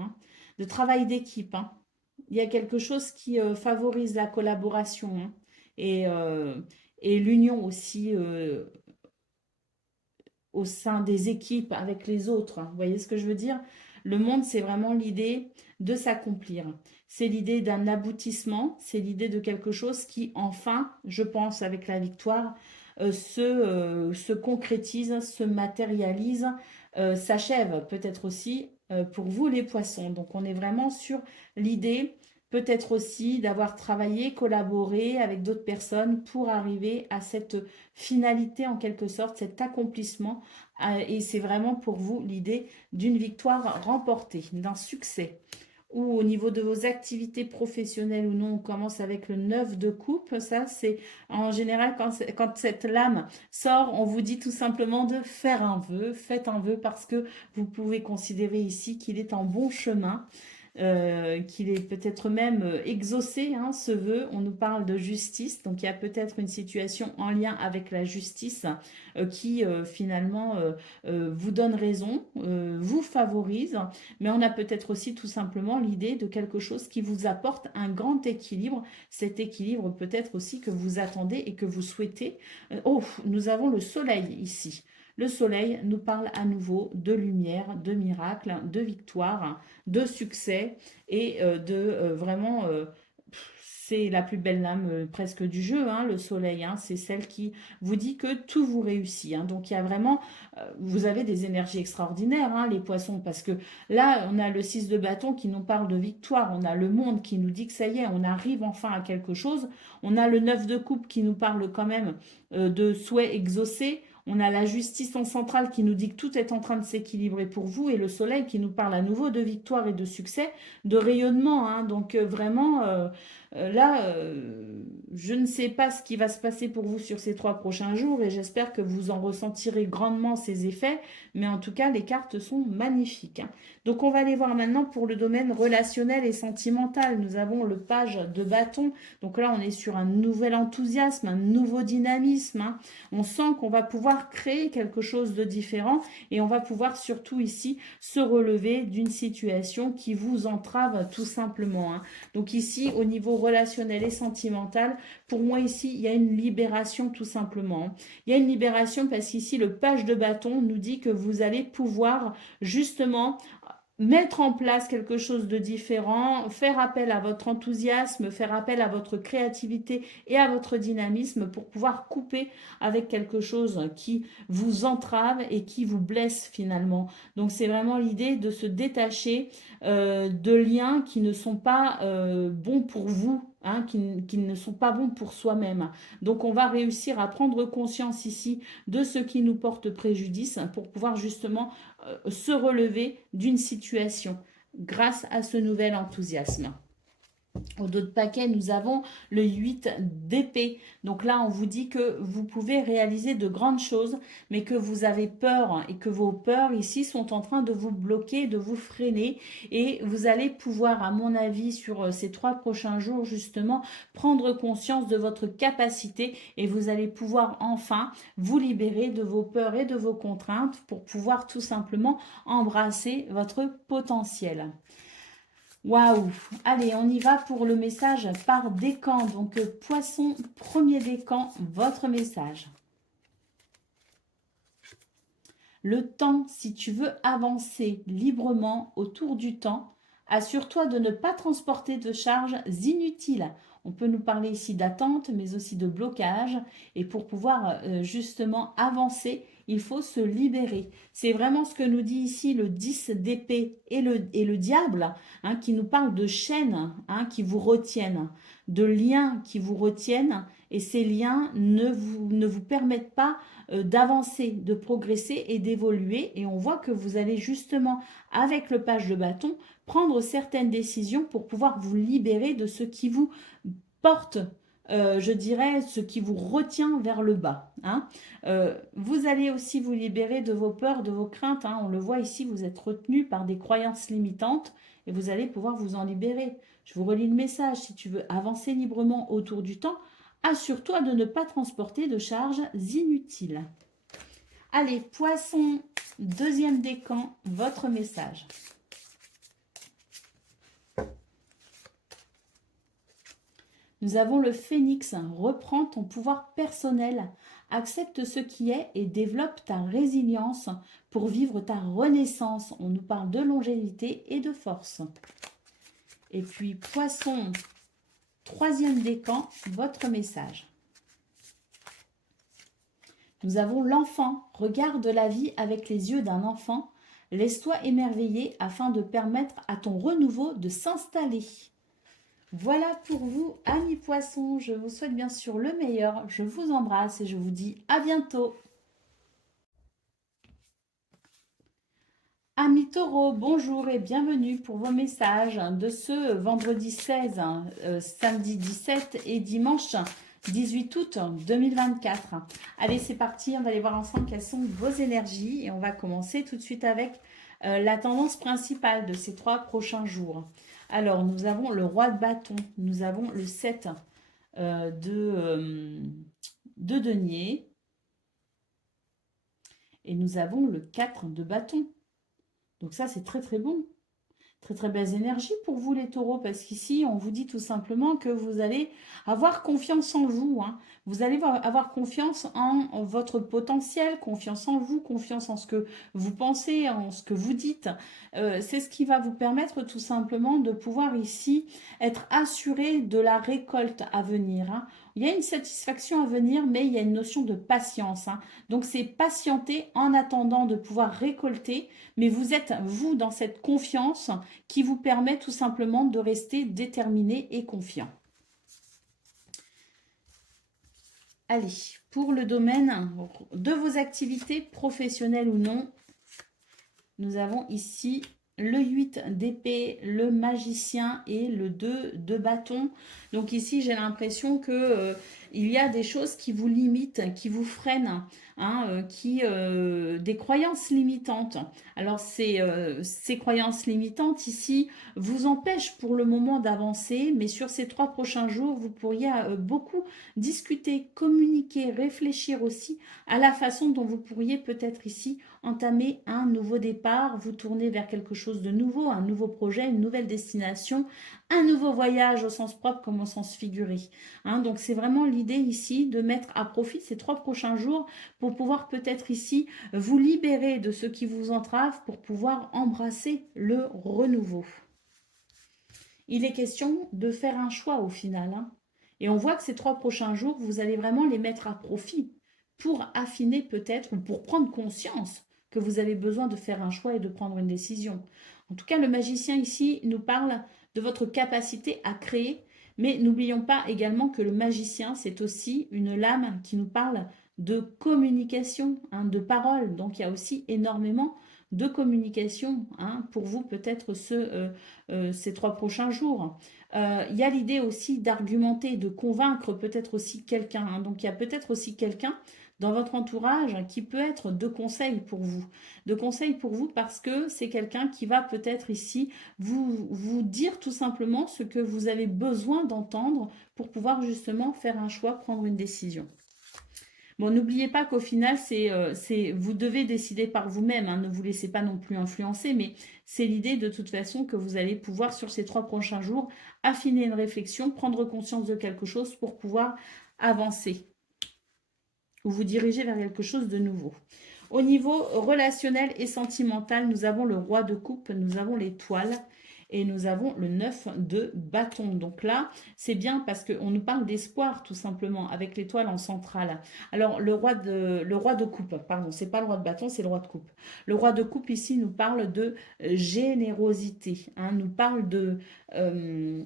de travail d'équipe. Il y a quelque chose qui favorise la collaboration et l'union aussi au sein des équipes avec les autres. Vous voyez ce que je veux dire? Le monde, c'est vraiment l'idée de s'accomplir. C'est l'idée d'un aboutissement, c'est l'idée de quelque chose qui, enfin, je pense, avec la victoire, se concrétise, se matérialise, s'achève peut-être aussi pour vous les poissons. Donc on est vraiment sur l'idée peut-être aussi d'avoir travaillé, collaboré avec d'autres personnes pour arriver à cette finalité en quelque sorte, cet accomplissement. Et c'est vraiment pour vous l'idée d'une victoire remportée, d'un succès. Ou au niveau de vos activités professionnelles ou non, on commence avec le 9 de coupe. Ça, c'est en général quand cette lame sort, on vous dit tout simplement de faire un vœu. Faites un vœu parce que vous pouvez considérer ici qu'il est en bon chemin. Qu'il est peut-être même exaucé, ce vœu. On nous parle de justice, donc il y a peut-être une situation en lien avec la justice qui finalement vous donne raison, vous favorise, mais on a peut-être aussi tout simplement l'idée de quelque chose qui vous apporte un grand équilibre, cet équilibre peut-être aussi que vous attendez et que vous souhaitez. Oh, nous avons le soleil ici. Le soleil nous parle à nouveau de lumière, de miracle, de victoire, de succès et vraiment, c'est la plus belle lame presque du jeu, le soleil. C'est celle qui vous dit que tout vous réussit. Donc il y a vraiment, vous avez des énergies extraordinaires, les poissons, parce que là, on a le 6 de bâton qui nous parle de victoire. On a le monde qui nous dit que ça y est, on arrive enfin à quelque chose. On a le 9 de coupe qui nous parle quand même de souhaits exaucés. On a la justice en centrale qui nous dit que tout est en train de s'équilibrer pour vous et le soleil qui nous parle à nouveau de victoire et de succès, de rayonnement. Donc vraiment, là, je ne sais pas ce qui va se passer pour vous sur ces 3 prochains jours et j'espère que vous en ressentirez grandement ces effets. Mais en tout cas, les cartes sont magnifiques. Donc on va aller voir maintenant pour le domaine relationnel et sentimental. Nous avons le page de bâton. Donc là, on est sur un nouvel enthousiasme, un nouveau dynamisme. On sent qu'on va pouvoir créer quelque chose de différent et on va pouvoir surtout ici se relever d'une situation qui vous entrave tout simplement. Donc ici, au niveau relationnel et sentimental, pour moi ici, il y a une libération tout simplement. Il y a une libération parce qu'ici, le page de bâton nous dit que vous allez pouvoir justement mettre en place quelque chose de différent, faire appel à votre enthousiasme, faire appel à votre créativité et à votre dynamisme pour pouvoir couper avec quelque chose qui vous entrave et qui vous blesse finalement. Donc c'est vraiment l'idée de se détacher de liens qui ne sont pas bons pour vous. Qui ne sont pas bons pour soi-même. Donc on va réussir à prendre conscience ici de ce qui nous porte préjudice pour pouvoir justement se relever d'une situation grâce à ce nouvel enthousiasme. Au dos de paquet, nous avons le 8 d'épée. Donc là, on vous dit que vous pouvez réaliser de grandes choses, mais que vous avez peur et que vos peurs ici sont en train de vous bloquer, de vous freiner. Et vous allez pouvoir, à mon avis, sur ces 3 prochains jours, justement, prendre conscience de votre capacité et vous allez pouvoir enfin vous libérer de vos peurs et de vos contraintes pour pouvoir tout simplement embrasser votre potentiel. Waouh! Allez, on y va pour le message par décan. Donc, poisson, premier décan, votre message. Le temps, si tu veux avancer librement autour du temps, assure-toi de ne pas transporter de charges inutiles. On peut nous parler ici d'attente, mais aussi de blocage. Et pour pouvoir justement avancer, il faut se libérer. C'est vraiment ce que nous dit ici le 10 d'épée et le diable, hein, qui nous parle de chaînes, hein, qui vous retiennent, de liens qui vous retiennent. Et ces liens ne vous permettent pas d'avancer, de progresser et d'évoluer. Et on voit que vous allez justement, avec le page de bâton, prendre certaines décisions pour pouvoir vous libérer de ce qui vous porte, je dirais, ce qui vous retient vers le bas. Hein. Vous allez aussi vous libérer de vos peurs, de vos craintes. Hein. On le voit ici, vous êtes retenu par des croyances limitantes et vous allez pouvoir vous en libérer. Je vous relis le message. Si tu veux avancer librement autour du temps, assure-toi de ne pas transporter de charges inutiles. Allez, Poisson, deuxième décan, votre message. Nous avons le phénix. Reprends ton pouvoir personnel. Accepte ce qui est et développe ta résilience pour vivre ta renaissance. On nous parle de longévité et de force. Et puis, Poisson, troisième décan, votre message. Nous avons l'enfant. Regarde la vie avec les yeux d'un enfant. Laisse-toi émerveiller afin de permettre à ton renouveau de s'installer. Voilà pour vous, amis poissons. Je vous souhaite bien sûr le meilleur. Je vous embrasse et je vous dis à bientôt. Amis taureaux, bonjour et bienvenue pour vos messages de ce vendredi 16, samedi 17 et dimanche 18 août 2024. Allez, c'est parti, on va aller voir ensemble quelles sont vos énergies et on va commencer tout de suite avec la tendance principale de ces 3 prochains jours. Alors, nous avons le roi de bâton, nous avons le 7 de denier et nous avons le 4 de bâton. Donc ça, c'est très très bon. Très très belles énergies pour vous les taureaux, parce qu'ici, on vous dit tout simplement que vous allez avoir confiance en vous. Hein. Vous allez avoir confiance en votre potentiel, confiance en vous, confiance en ce que vous pensez, en ce que vous dites. C'est ce qui va vous permettre tout simplement de pouvoir ici être assuré de la récolte à venir. Hein. Il y a une satisfaction à venir, mais il y a une notion de patience. Hein. Donc c'est patienter en attendant de pouvoir récolter, mais vous êtes, vous, dans cette confiance qui vous permet tout simplement de rester déterminé et confiant. Allez, pour le domaine de vos activités professionnelles ou non, nous avons ici le 8 d'épée, le magicien et le 2 de bâton. Donc ici, j'ai l'impression que il y a des choses qui vous limitent, qui vous freinent, hein, des croyances limitantes. Alors, ces croyances limitantes ici vous empêchent pour le moment d'avancer, mais sur ces 3 prochains jours, vous pourriez beaucoup discuter, communiquer, réfléchir aussi à la façon dont vous pourriez peut-être ici entamer un nouveau départ, vous tourner vers quelque chose de nouveau, un nouveau projet, une nouvelle destination, un nouveau voyage au sens propre comme au sens figuré. Hein, donc c'est vraiment l'idée ici de mettre à profit ces 3 prochains jours pour pouvoir peut-être ici vous libérer de ce qui vous entrave pour pouvoir embrasser le renouveau. Il est question de faire un choix au final. Hein, et on voit que ces 3 prochains jours, vous allez vraiment les mettre à profit pour affiner peut-être ou pour prendre conscience que vous avez besoin de faire un choix et de prendre une décision. En tout cas, le magicien ici nous parle de votre capacité à créer, mais n'oublions pas également que le magicien, c'est aussi une lame qui nous parle de communication, hein, de parole. Donc, il y a aussi énormément de communication hein, pour vous peut-être ces 3 prochains jours. Il y a l'idée aussi d'argumenter, de convaincre peut-être aussi quelqu'un. Hein. Donc, il y a peut-être aussi quelqu'un dans votre entourage qui peut être de conseil pour vous. De conseil pour vous parce que c'est quelqu'un qui va peut-être ici vous dire tout simplement ce que vous avez besoin d'entendre pour pouvoir justement faire un choix, prendre une décision. Bon, n'oubliez pas qu'au final, vous devez décider par vous-même, hein, ne vous laissez pas non plus influencer, mais c'est l'idée de toute façon que vous allez pouvoir sur ces 3 prochains jours affiner une réflexion, prendre conscience de quelque chose pour pouvoir avancer ou vous diriger vers quelque chose de nouveau. Au niveau relationnel et sentimental, nous avons le roi de coupe, nous avons l'étoile et nous avons le 9 de bâton. Donc là, c'est bien parce qu'on nous parle d'espoir tout simplement avec l'étoile en centrale. Alors le roi de coupe, pardon, c'est pas le roi de bâton, c'est le roi de coupe. Le roi de coupe ici nous parle de générosité, hein, euh,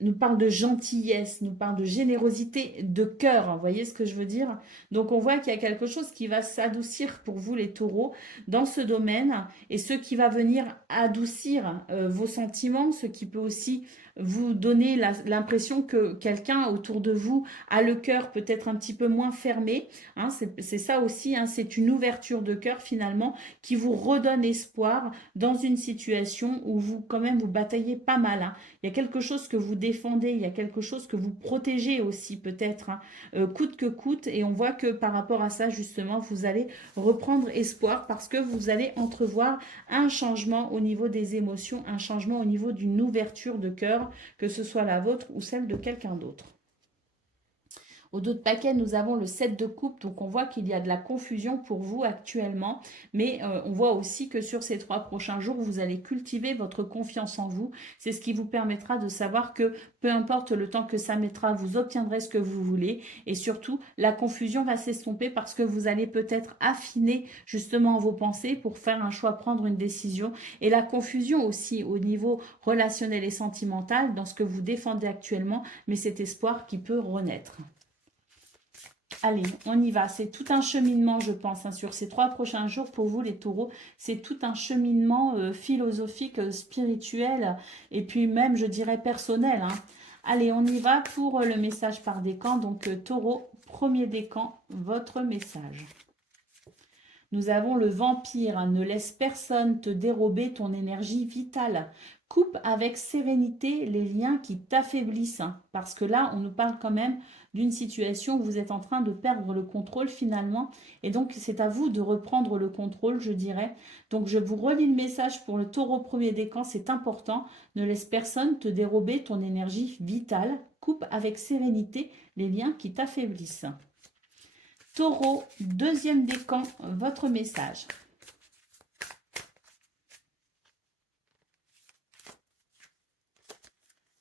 nous parle de gentillesse, nous parle de générosité de cœur. Vous voyez ce que je veux dire? Donc on voit qu'il y a quelque chose qui va s'adoucir pour vous les taureaux dans ce domaine et ce qui va venir adoucir vos sentiments, ce qui peut aussi vous donner l'impression que quelqu'un autour de vous a le cœur peut-être un petit peu moins fermé. Hein, c'est ça aussi, hein, c'est une ouverture de cœur finalement qui vous redonne espoir dans une situation où vous quand même vous bataillez pas mal. Hein. Il y a quelque chose que vous défendez, il y a quelque chose que vous protégez aussi peut-être, hein, coûte que coûte. Et on voit que par rapport à ça, justement, vous allez reprendre espoir parce que vous allez entrevoir un changement au niveau des émotions, un changement au niveau d'une ouverture de cœur, que ce soit la vôtre ou celle de quelqu'un d'autre. Au dos de paquet, nous avons le 7 de coupe, donc on voit qu'il y a de la confusion pour vous actuellement, mais on voit aussi que sur ces 3 prochains jours, vous allez cultiver votre confiance en vous. C'est ce qui vous permettra de savoir que peu importe le temps que ça mettra, vous obtiendrez ce que vous voulez et surtout, la confusion va s'estomper parce que vous allez peut-être affiner justement vos pensées pour faire un choix, prendre une décision et la confusion aussi au niveau relationnel et sentimental dans ce que vous défendez actuellement, mais cet espoir qui peut renaître. Allez, on y va. C'est tout un cheminement, je pense, hein, sur ces 3 prochains jours pour vous, les taureaux. C'est tout un cheminement philosophique, spirituel et puis même, je dirais, personnel. Hein. Allez, on y va pour le message par décan. Donc, taureau, premier décan, votre message. Nous avons le vampire. Ne laisse personne te dérober ton énergie vitale. Coupe avec sérénité les liens qui t'affaiblissent. Hein, parce que là, on nous parle quand même d'une situation où vous êtes en train de perdre le contrôle finalement. Et donc, c'est à vous de reprendre le contrôle, je dirais. Donc, je vous relis le message pour le taureau premier décan. C'est important. Ne laisse personne te dérober ton énergie vitale. Coupe avec sérénité les liens qui t'affaiblissent. Taureau, deuxième décan, votre message.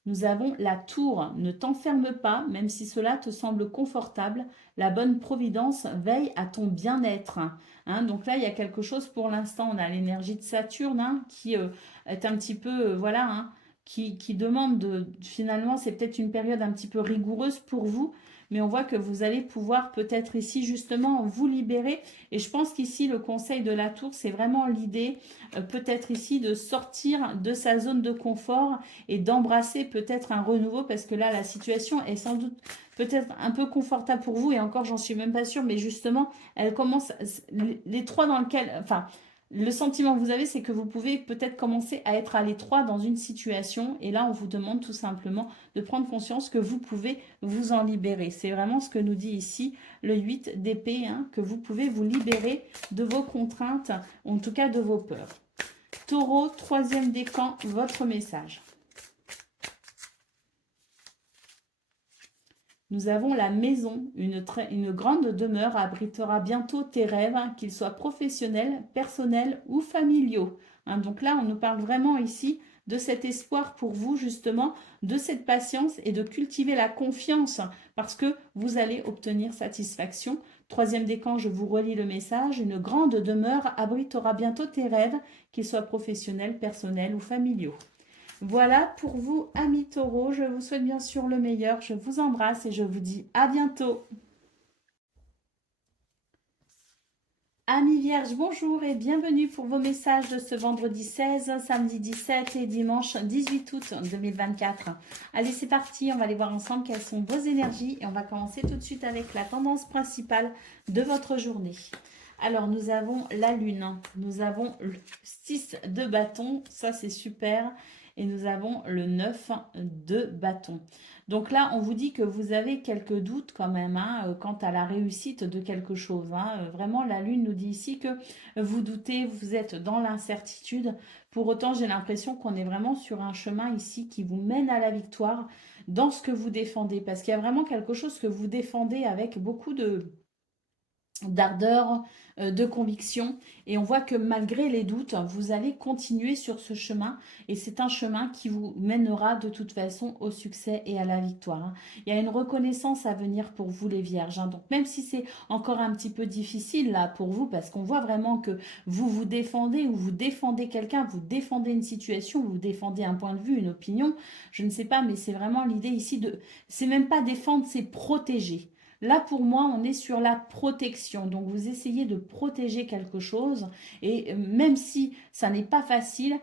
Nous avons la tour. Ne t'enferme pas, même si cela te semble confortable. La bonne providence veille à ton bien-être. Hein, donc là, il y a quelque chose pour l'instant. On a l'énergie de Saturne hein, qui est un petit peu, voilà, hein, qui demande finalement, c'est peut-être une période un petit peu rigoureuse pour vous. Mais on voit que vous allez pouvoir peut-être ici justement vous libérer. Et je pense qu'ici, le conseil de la tour, c'est vraiment l'idée peut-être ici de sortir de sa zone de confort et d'embrasser peut-être un renouveau parce que là, la situation est sans doute peut-être un peu confortable pour vous et encore, j'en suis même pas sûre, mais justement, elle commence, les 3 dans lequel, enfin, le sentiment que vous avez, c'est que vous pouvez peut-être commencer à être à l'étroit dans une situation et là, on vous demande tout simplement de prendre conscience que vous pouvez vous en libérer. C'est vraiment ce que nous dit ici le 8 d'épée, hein, que vous pouvez vous libérer de vos contraintes, en tout cas de vos peurs. Taureau, troisième décan, votre message. Nous avons la maison, une grande demeure abritera bientôt tes rêves, hein, qu'ils soient professionnels, personnels ou familiaux. Hein, donc là, on nous parle vraiment ici de cet espoir pour vous, justement, de cette patience et de cultiver la confiance parce que vous allez obtenir satisfaction. Troisième décan, je vous relis le message. Une grande demeure abritera bientôt tes rêves, qu'ils soient professionnels, personnels ou familiaux. Voilà pour vous, amis taureaux. Je vous souhaite bien sûr le meilleur. Je vous embrasse et je vous dis à bientôt. Amis vierges, bonjour et bienvenue pour vos messages de ce vendredi 16, samedi 17 et dimanche 18 août 2024. Allez, c'est parti, on va aller voir ensemble quelles sont vos énergies et on va commencer tout de suite avec la tendance principale de votre journée. Alors, nous avons la lune, nous avons le 6 de bâton, ça c'est super, et nous avons le 9 de bâton. Donc là, on vous dit que vous avez quelques doutes quand même hein, quant à la réussite de quelque chose. Hein. Vraiment, la lune nous dit ici que vous doutez, vous êtes dans l'incertitude. Pour autant, j'ai l'impression qu'on est vraiment sur un chemin ici qui vous mène à la victoire dans ce que vous défendez. Parce qu'il y a vraiment quelque chose que vous défendez avec beaucoup de d'ardeur, de conviction. Et on voit que malgré les doutes, vous allez continuer sur ce chemin. Et c'est un chemin qui vous mènera de toute façon au succès et à la victoire, hein. Il y a une reconnaissance à venir pour vous les vierges, hein. Donc même si c'est encore un petit peu difficile là pour vous, parce qu'on voit vraiment que vous vous défendez ou vous défendez quelqu'un, vous défendez une situation, vous défendez un point de vue, une opinion, je ne sais pas, mais c'est vraiment l'idée ici de... C'est même pas défendre, c'est protéger. Là, pour moi, on est sur la protection. Donc, vous essayez de protéger quelque chose. Et même si ça n'est pas facile,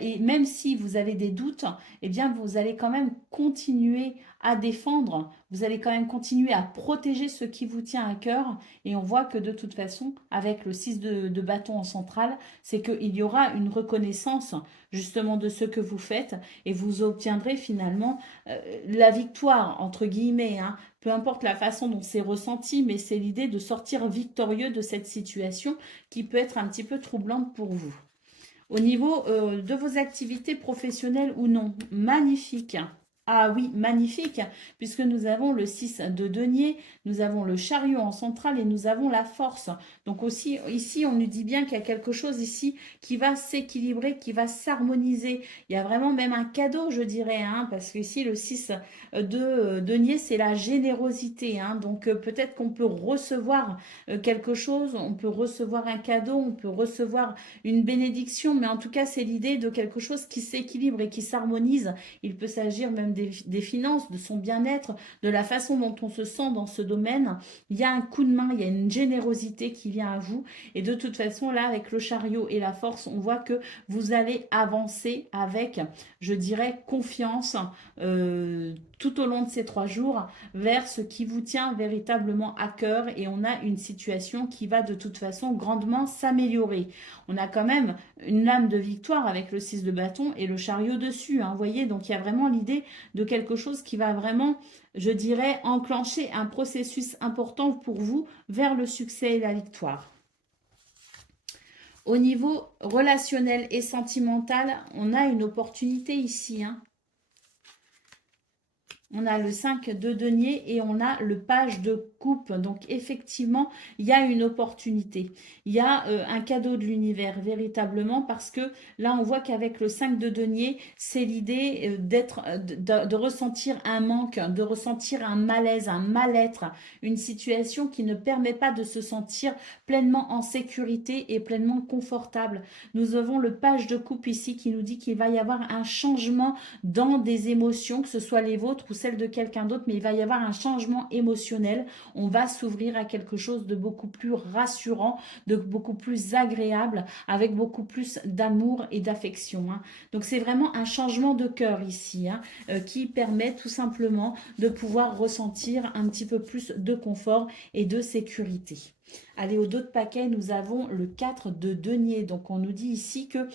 et même si vous avez des doutes, eh bien, vous allez quand même continuer à défendre. Vous allez quand même continuer à protéger ce qui vous tient à cœur. Et on voit que de toute façon, avec le 6 de bâton en centrale, c'est qu'il y aura une reconnaissance justement de ce que vous faites. Et vous obtiendrez finalement la victoire, entre guillemets, hein. Peu importe la façon dont c'est ressenti, mais c'est l'idée de sortir victorieux de cette situation qui peut être un petit peu troublante pour vous. Au niveau de vos activités professionnelles ou non, magnifique. Ah oui, magnifique, puisque nous avons le 6 de denier, nous avons le chariot en centrale et nous avons la force. Donc aussi, ici, on nous dit bien qu'il y a quelque chose ici qui va s'équilibrer, qui va s'harmoniser. Il y a vraiment même un cadeau, je dirais, hein, parce que ici, le 6 de denier, c'est la générosité, hein. Donc peut-être qu'on peut recevoir quelque chose, on peut recevoir un cadeau, on peut recevoir une bénédiction, mais en tout cas, c'est l'idée de quelque chose qui s'équilibre et qui s'harmonise. Il peut s'agir même des finances, de son bien-être, de la façon dont on se sent dans ce domaine. Il y a un coup de main, il y a une générosité qui vient à vous. Et de toute façon, là, avec le chariot et la force, on voit que vous allez avancer avec, je dirais, confiance tout au long de ces 3 jours vers ce qui vous tient véritablement à cœur. Et on a une situation qui va de toute façon grandement s'améliorer. On a quand même une lame de victoire avec le 6 de bâton et le chariot dessus, hein, vous voyez, donc il y a vraiment l'idée de quelque chose qui va vraiment, je dirais, enclencher un processus important pour vous vers le succès et la victoire. Au niveau relationnel et sentimental, on a une opportunité ici, hein. On a le 5 de denier et on a le page de coupe. Donc, effectivement, il y a une opportunité. Il y a un cadeau de l'univers, véritablement, parce que là, on voit qu'avec le 5 de denier, c'est l'idée de ressentir un manque, de ressentir un malaise, un mal-être, une situation qui ne permet pas de se sentir pleinement en sécurité et pleinement confortable. Nous avons le page de coupe ici qui nous dit qu'il va y avoir un changement dans des émotions, que ce soit les vôtres ou celle de quelqu'un d'autre, mais il va y avoir un changement émotionnel. On va s'ouvrir à quelque chose de beaucoup plus rassurant, de beaucoup plus agréable, avec beaucoup plus d'amour et d'affection, hein. Donc c'est vraiment un changement de cœur ici, hein, qui permet tout simplement de pouvoir ressentir un petit peu plus de confort et de sécurité. Allez, au dos de paquet, nous avons le 4 de denier. Donc, on nous dit ici que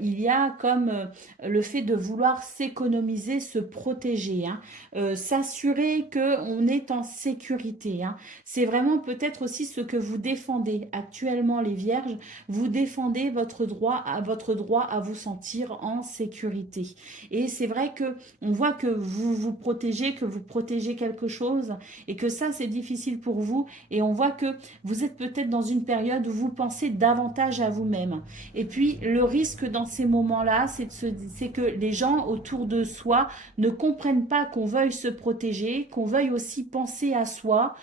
il y a comme le fait de vouloir s'économiser, se protéger, hein, s'assurer qu'on est en sécurité, hein. C'est vraiment peut-être aussi ce que vous défendez actuellement, les vierges. Vous défendez votre droit à vous sentir en sécurité. Et c'est vrai que on voit que vous vous protégez, que vous protégez quelque chose et que ça, c'est difficile pour vous. Et on voit que vous êtes peut-être dans une période où vous pensez davantage à vous-même. Et puis, le risque dans ces moments-là, c'est que les gens autour de soi ne comprennent pas qu'on veuille se protéger, qu'on veuille aussi penser à soi.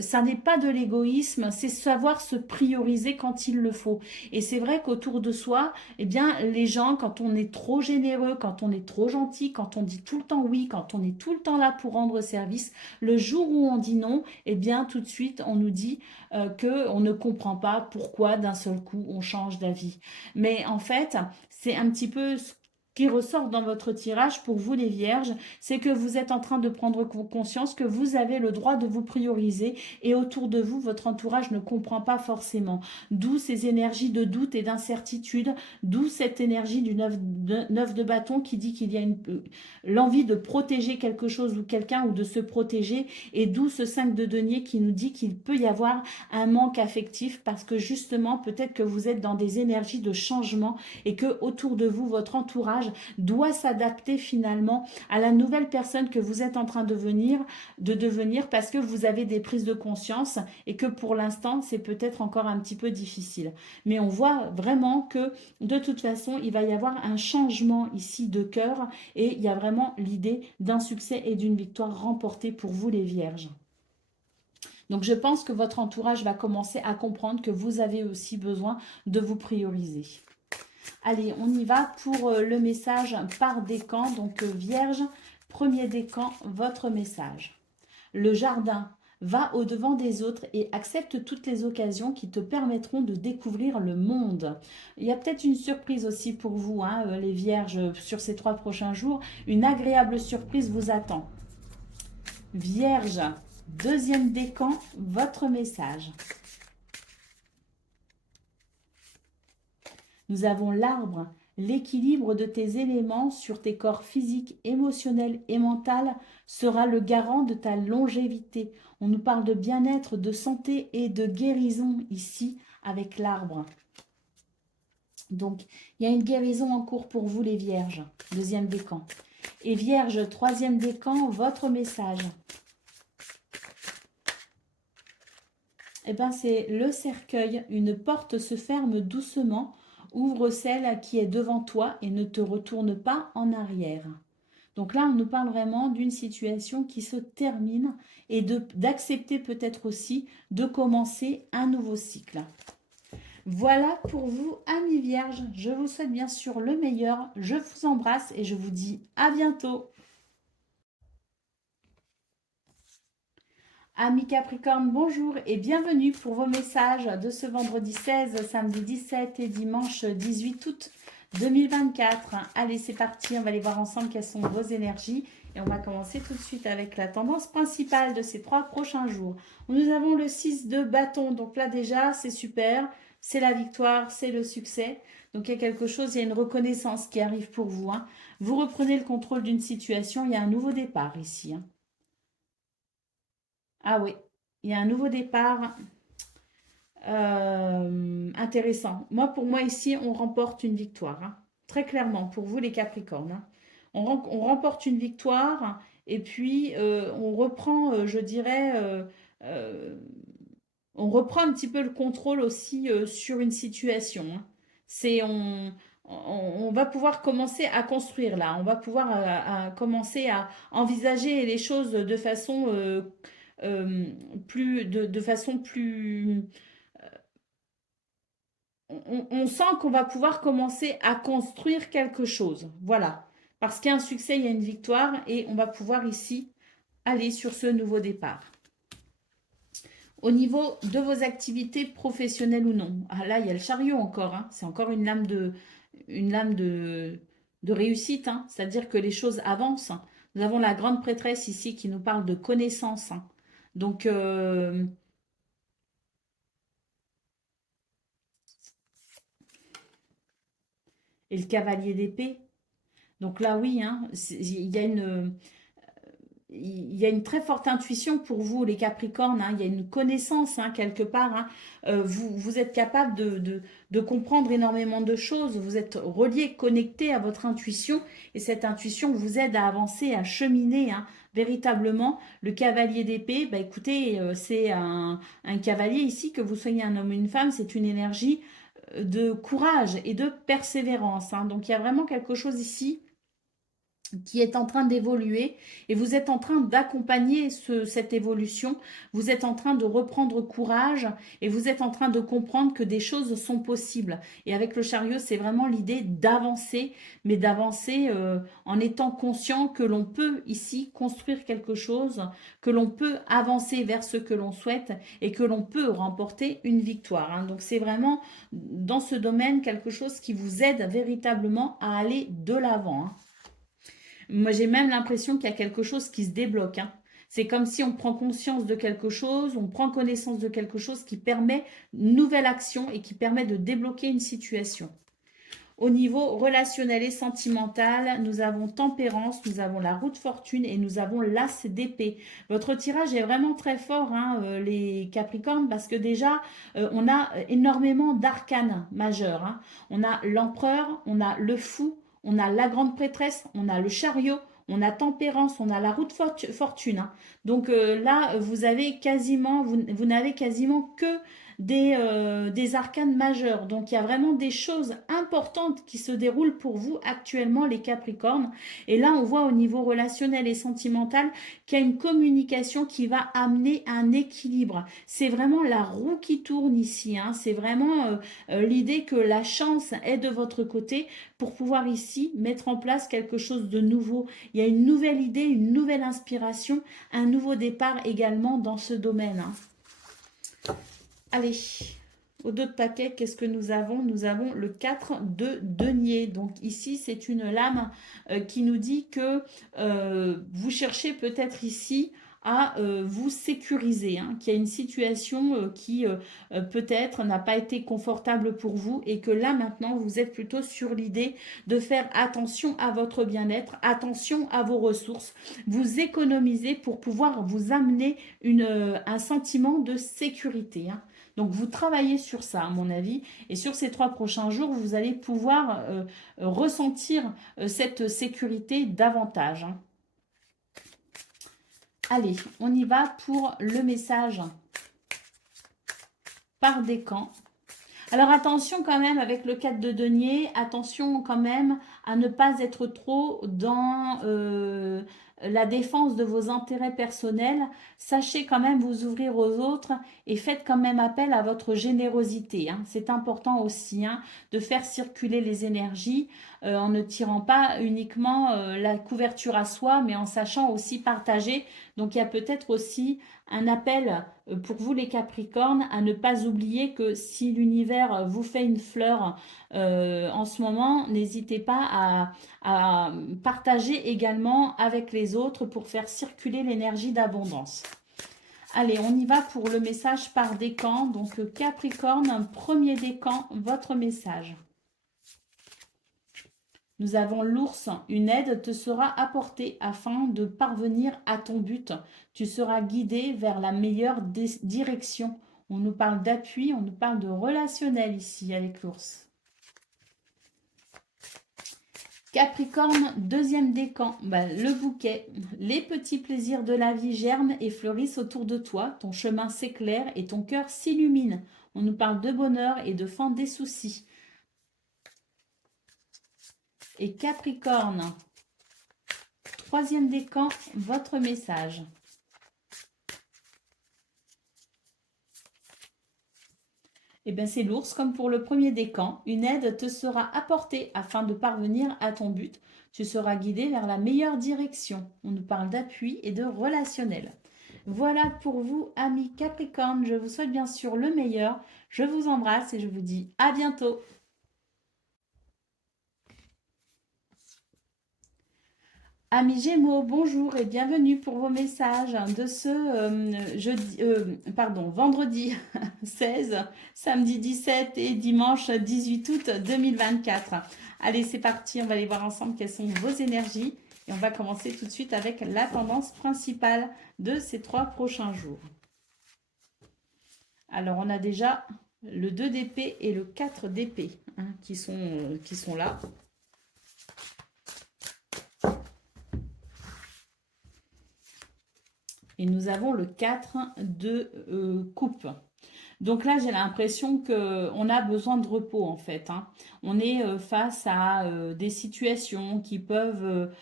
Ça n'est pas de l'égoïsme, c'est savoir se prioriser quand il le faut. Et c'est vrai qu'autour de soi, eh bien, les gens, quand on est trop généreux, quand on est trop gentil, quand on dit tout le temps oui, quand on est tout le temps là pour rendre service, le jour où on dit non, eh bien, tout de suite, on nous dit qu'on ne comprend pas pourquoi d'un seul coup on change d'avis. Mais en fait, c'est un petit peu ce qui ressort dans votre tirage pour vous les vierges, c'est que vous êtes en train de prendre conscience que vous avez le droit de vous prioriser et autour de vous, votre entourage ne comprend pas forcément. D'où ces énergies de doute et d'incertitude, d'où cette énergie du 9 de bâton qui dit qu'il y a l'envie de protéger quelque chose ou quelqu'un ou de se protéger, et d'où ce 5 de denier qui nous dit qu'il peut y avoir un manque affectif parce que justement, peut-être que vous êtes dans des énergies de changement et que autour de vous, votre entourage entourage doit s'adapter finalement à la nouvelle personne que vous êtes en train de devenir parce que vous avez des prises de conscience et que pour l'instant, c'est peut-être encore un petit peu difficile. Mais on voit vraiment que de toute façon, il va y avoir un changement ici de cœur et il y a vraiment l'idée d'un succès et d'une victoire remportée pour vous les vierges. Donc je pense que votre entourage va commencer à comprendre que vous avez aussi besoin de vous prioriser. Allez, on y va pour le message par décan. Donc Vierge, premier décan, votre message. Le jardin, va au-devant des autres et accepte toutes les occasions qui te permettront de découvrir le monde. Il y a peut-être une surprise aussi pour vous, hein, les Vierges, sur ces 3 prochains jours. Une agréable surprise vous attend. Vierge, deuxième décan, votre message. Nous avons l'arbre. L'équilibre de tes éléments sur tes corps physiques, émotionnels et mental sera le garant de ta longévité. On nous parle de bien-être, de santé et de guérison ici avec l'arbre. Donc, il y a une guérison en cours pour vous les Vierges, deuxième décan. Et Vierge, troisième décan, votre message. Eh bien, c'est le cercueil. Une porte se ferme doucement. Ouvre celle qui est devant toi et ne te retourne pas en arrière. Donc là, on nous parle vraiment d'une situation qui se termine et d'accepter peut-être aussi de commencer un nouveau cycle. Voilà pour vous, amis vierges. Je vous souhaite bien sûr le meilleur. Je vous embrasse et je vous dis à bientôt. Amis Capricorne, bonjour et bienvenue pour vos messages de ce vendredi 16, samedi 17 et dimanche 18 août 2024. Allez, c'est parti, on va aller voir ensemble quelles sont vos énergies. Et on va commencer tout de suite avec la tendance principale de ces 3 prochains jours. Nous avons le 6 de bâton, donc là déjà, c'est super. C'est la victoire, c'est le succès. Donc il y a quelque chose, il y a une reconnaissance qui arrive pour vous. Hein. Vous reprenez le contrôle d'une situation, il y a un nouveau départ ici. Hein. Ah oui, il y a un nouveau départ intéressant. Pour moi ici, on remporte une victoire. Hein. Très clairement, pour vous les Capricornes. Hein. On remporte une victoire et puis on reprend, je dirais, on reprend un petit peu le contrôle aussi sur une situation. Hein. On va pouvoir commencer à construire là. On va pouvoir commencer à envisager les choses de façon de façon plus... On sent qu'on va pouvoir commencer à construire quelque chose. Voilà. Parce qu'il y a un succès, il y a une victoire et on va pouvoir ici aller sur ce nouveau départ. Au niveau de vos activités professionnelles ou non. Ah là, il y a le chariot encore. Hein. C'est encore une lame de réussite. Hein. C'est-à-dire que les choses avancent. Hein. Nous avons la grande prêtresse ici qui nous parle de connaissance. Hein. Donc, et le cavalier d'épée. Donc là, oui, hein, il y a une très forte intuition pour vous, les Capricornes. Hein, il y a une connaissance hein, quelque part. Hein. Vous êtes capable de comprendre énormément de choses. Vous êtes relié, connecté à votre intuition. Et cette intuition vous aide à avancer, à cheminer. Hein, véritablement, le cavalier d'épée, bah, écoutez, c'est un cavalier ici, que vous soyez un homme ou une femme, c'est une énergie de courage et de persévérance. Hein. Donc, il y a vraiment quelque chose ici qui est en train d'évoluer et vous êtes en train d'accompagner cette évolution, vous êtes en train de reprendre courage et vous êtes en train de comprendre que des choses sont possibles. Et avec le chariot, c'est vraiment l'idée d'avancer, mais d'avancer en étant conscient que l'on peut ici construire quelque chose, que l'on peut avancer vers ce que l'on souhaite et que l'on peut remporter une victoire. Hein. Donc c'est vraiment dans ce domaine quelque chose qui vous aide véritablement à aller de l'avant. Hein. Moi, j'ai même l'impression qu'il y a quelque chose qui se débloque. Hein. C'est comme si on prend conscience de quelque chose, on prend connaissance de quelque chose qui permet une nouvelle action et qui permet de débloquer une situation. Au niveau relationnel et sentimental, nous avons tempérance, nous avons la roue de fortune et nous avons l'as d'épée. Votre tirage est vraiment très fort, hein, les Capricornes, parce que déjà, on a énormément d'arcanes majeurs. Hein. On a l'empereur, on a le fou, on a la grande prêtresse, on a le chariot, on a tempérance, on a la roue de fortune. Hein. Donc là, vous avez quasiment, vous n'avez quasiment que des arcanes majeures. Donc il y a vraiment des choses importantes qui se déroulent pour vous actuellement, les Capricornes. Et là, on voit au niveau relationnel et sentimental qu'il y a une communication qui va amener un équilibre. C'est vraiment la roue qui tourne ici. Hein. C'est vraiment l'idée que la chance est de votre côté pour pouvoir ici mettre en place quelque chose de nouveau. Il y a une nouvelle idée, une nouvelle inspiration, un nouveau départ également dans ce domaine. Hein. Allez, au dos de paquet, qu'est-ce que nous avons? Nous avons le 4 de denier. Donc ici, c'est une lame qui nous dit que vous cherchez peut-être ici à vous sécuriser, hein, qu'il y a une situation qui peut-être n'a pas été confortable pour vous et que là maintenant vous êtes plutôt sur l'idée de faire attention à votre bien-être, attention à vos ressources, vous économisez pour pouvoir vous amener un sentiment de sécurité. Hein. Donc, vous travaillez sur ça, à mon avis. Et sur ces 3 prochains jours, vous allez pouvoir ressentir cette sécurité davantage. Hein. Allez, on y va pour le message par décan. Alors, attention quand même avec le 4 de denier. Attention quand même à ne pas être trop dans la défense de vos intérêts personnels. Sachez quand même vous ouvrir aux autres et faites quand même appel à votre générosité. Hein. C'est important aussi hein, de faire circuler les énergies en ne tirant pas uniquement la couverture à soi, mais en sachant aussi partager. Donc il y a peut-être aussi un appel pour vous les Capricornes à ne pas oublier que si l'univers vous fait une fleur en ce moment, n'hésitez pas à partager également avec les autres pour faire circuler l'énergie d'abondance. Allez, on y va pour le message par décan. Donc Capricorne, premier décan, votre message. Nous avons l'ours, une aide te sera apportée afin de parvenir à ton but. Tu seras guidé vers la meilleure direction. On nous parle d'appui, on nous parle de relationnel ici avec l'ours. Capricorne, deuxième décan, le bouquet. Les petits plaisirs de la vie germent et fleurissent autour de toi. Ton chemin s'éclaire et ton cœur s'illumine. On nous parle de bonheur et de fin des soucis. Et Capricorne, troisième décan, votre message. Eh bien, c'est l'ours, comme pour le premier décan. Une aide te sera apportée afin de parvenir à ton but. Tu seras guidé vers la meilleure direction. On nous parle d'appui et de relationnel. Voilà pour vous, amis Capricorne. Je vous souhaite bien sûr le meilleur. Je vous embrasse et je vous dis à bientôt. Amis Gémeaux, bonjour et bienvenue pour vos messages de ce vendredi 16, samedi 17 et dimanche 18 août 2024. Allez, c'est parti, on va aller voir ensemble quelles sont vos énergies et on va commencer tout de suite avec la tendance principale de ces 3 prochains jours. Alors, on a déjà le 2 d'épée et le 4 d'épée hein, qui sont là. Et nous avons le 4 de coupe. Donc là, j'ai l'impression qu'on a besoin de repos en fait. Hein. On est face à des situations qui peuvent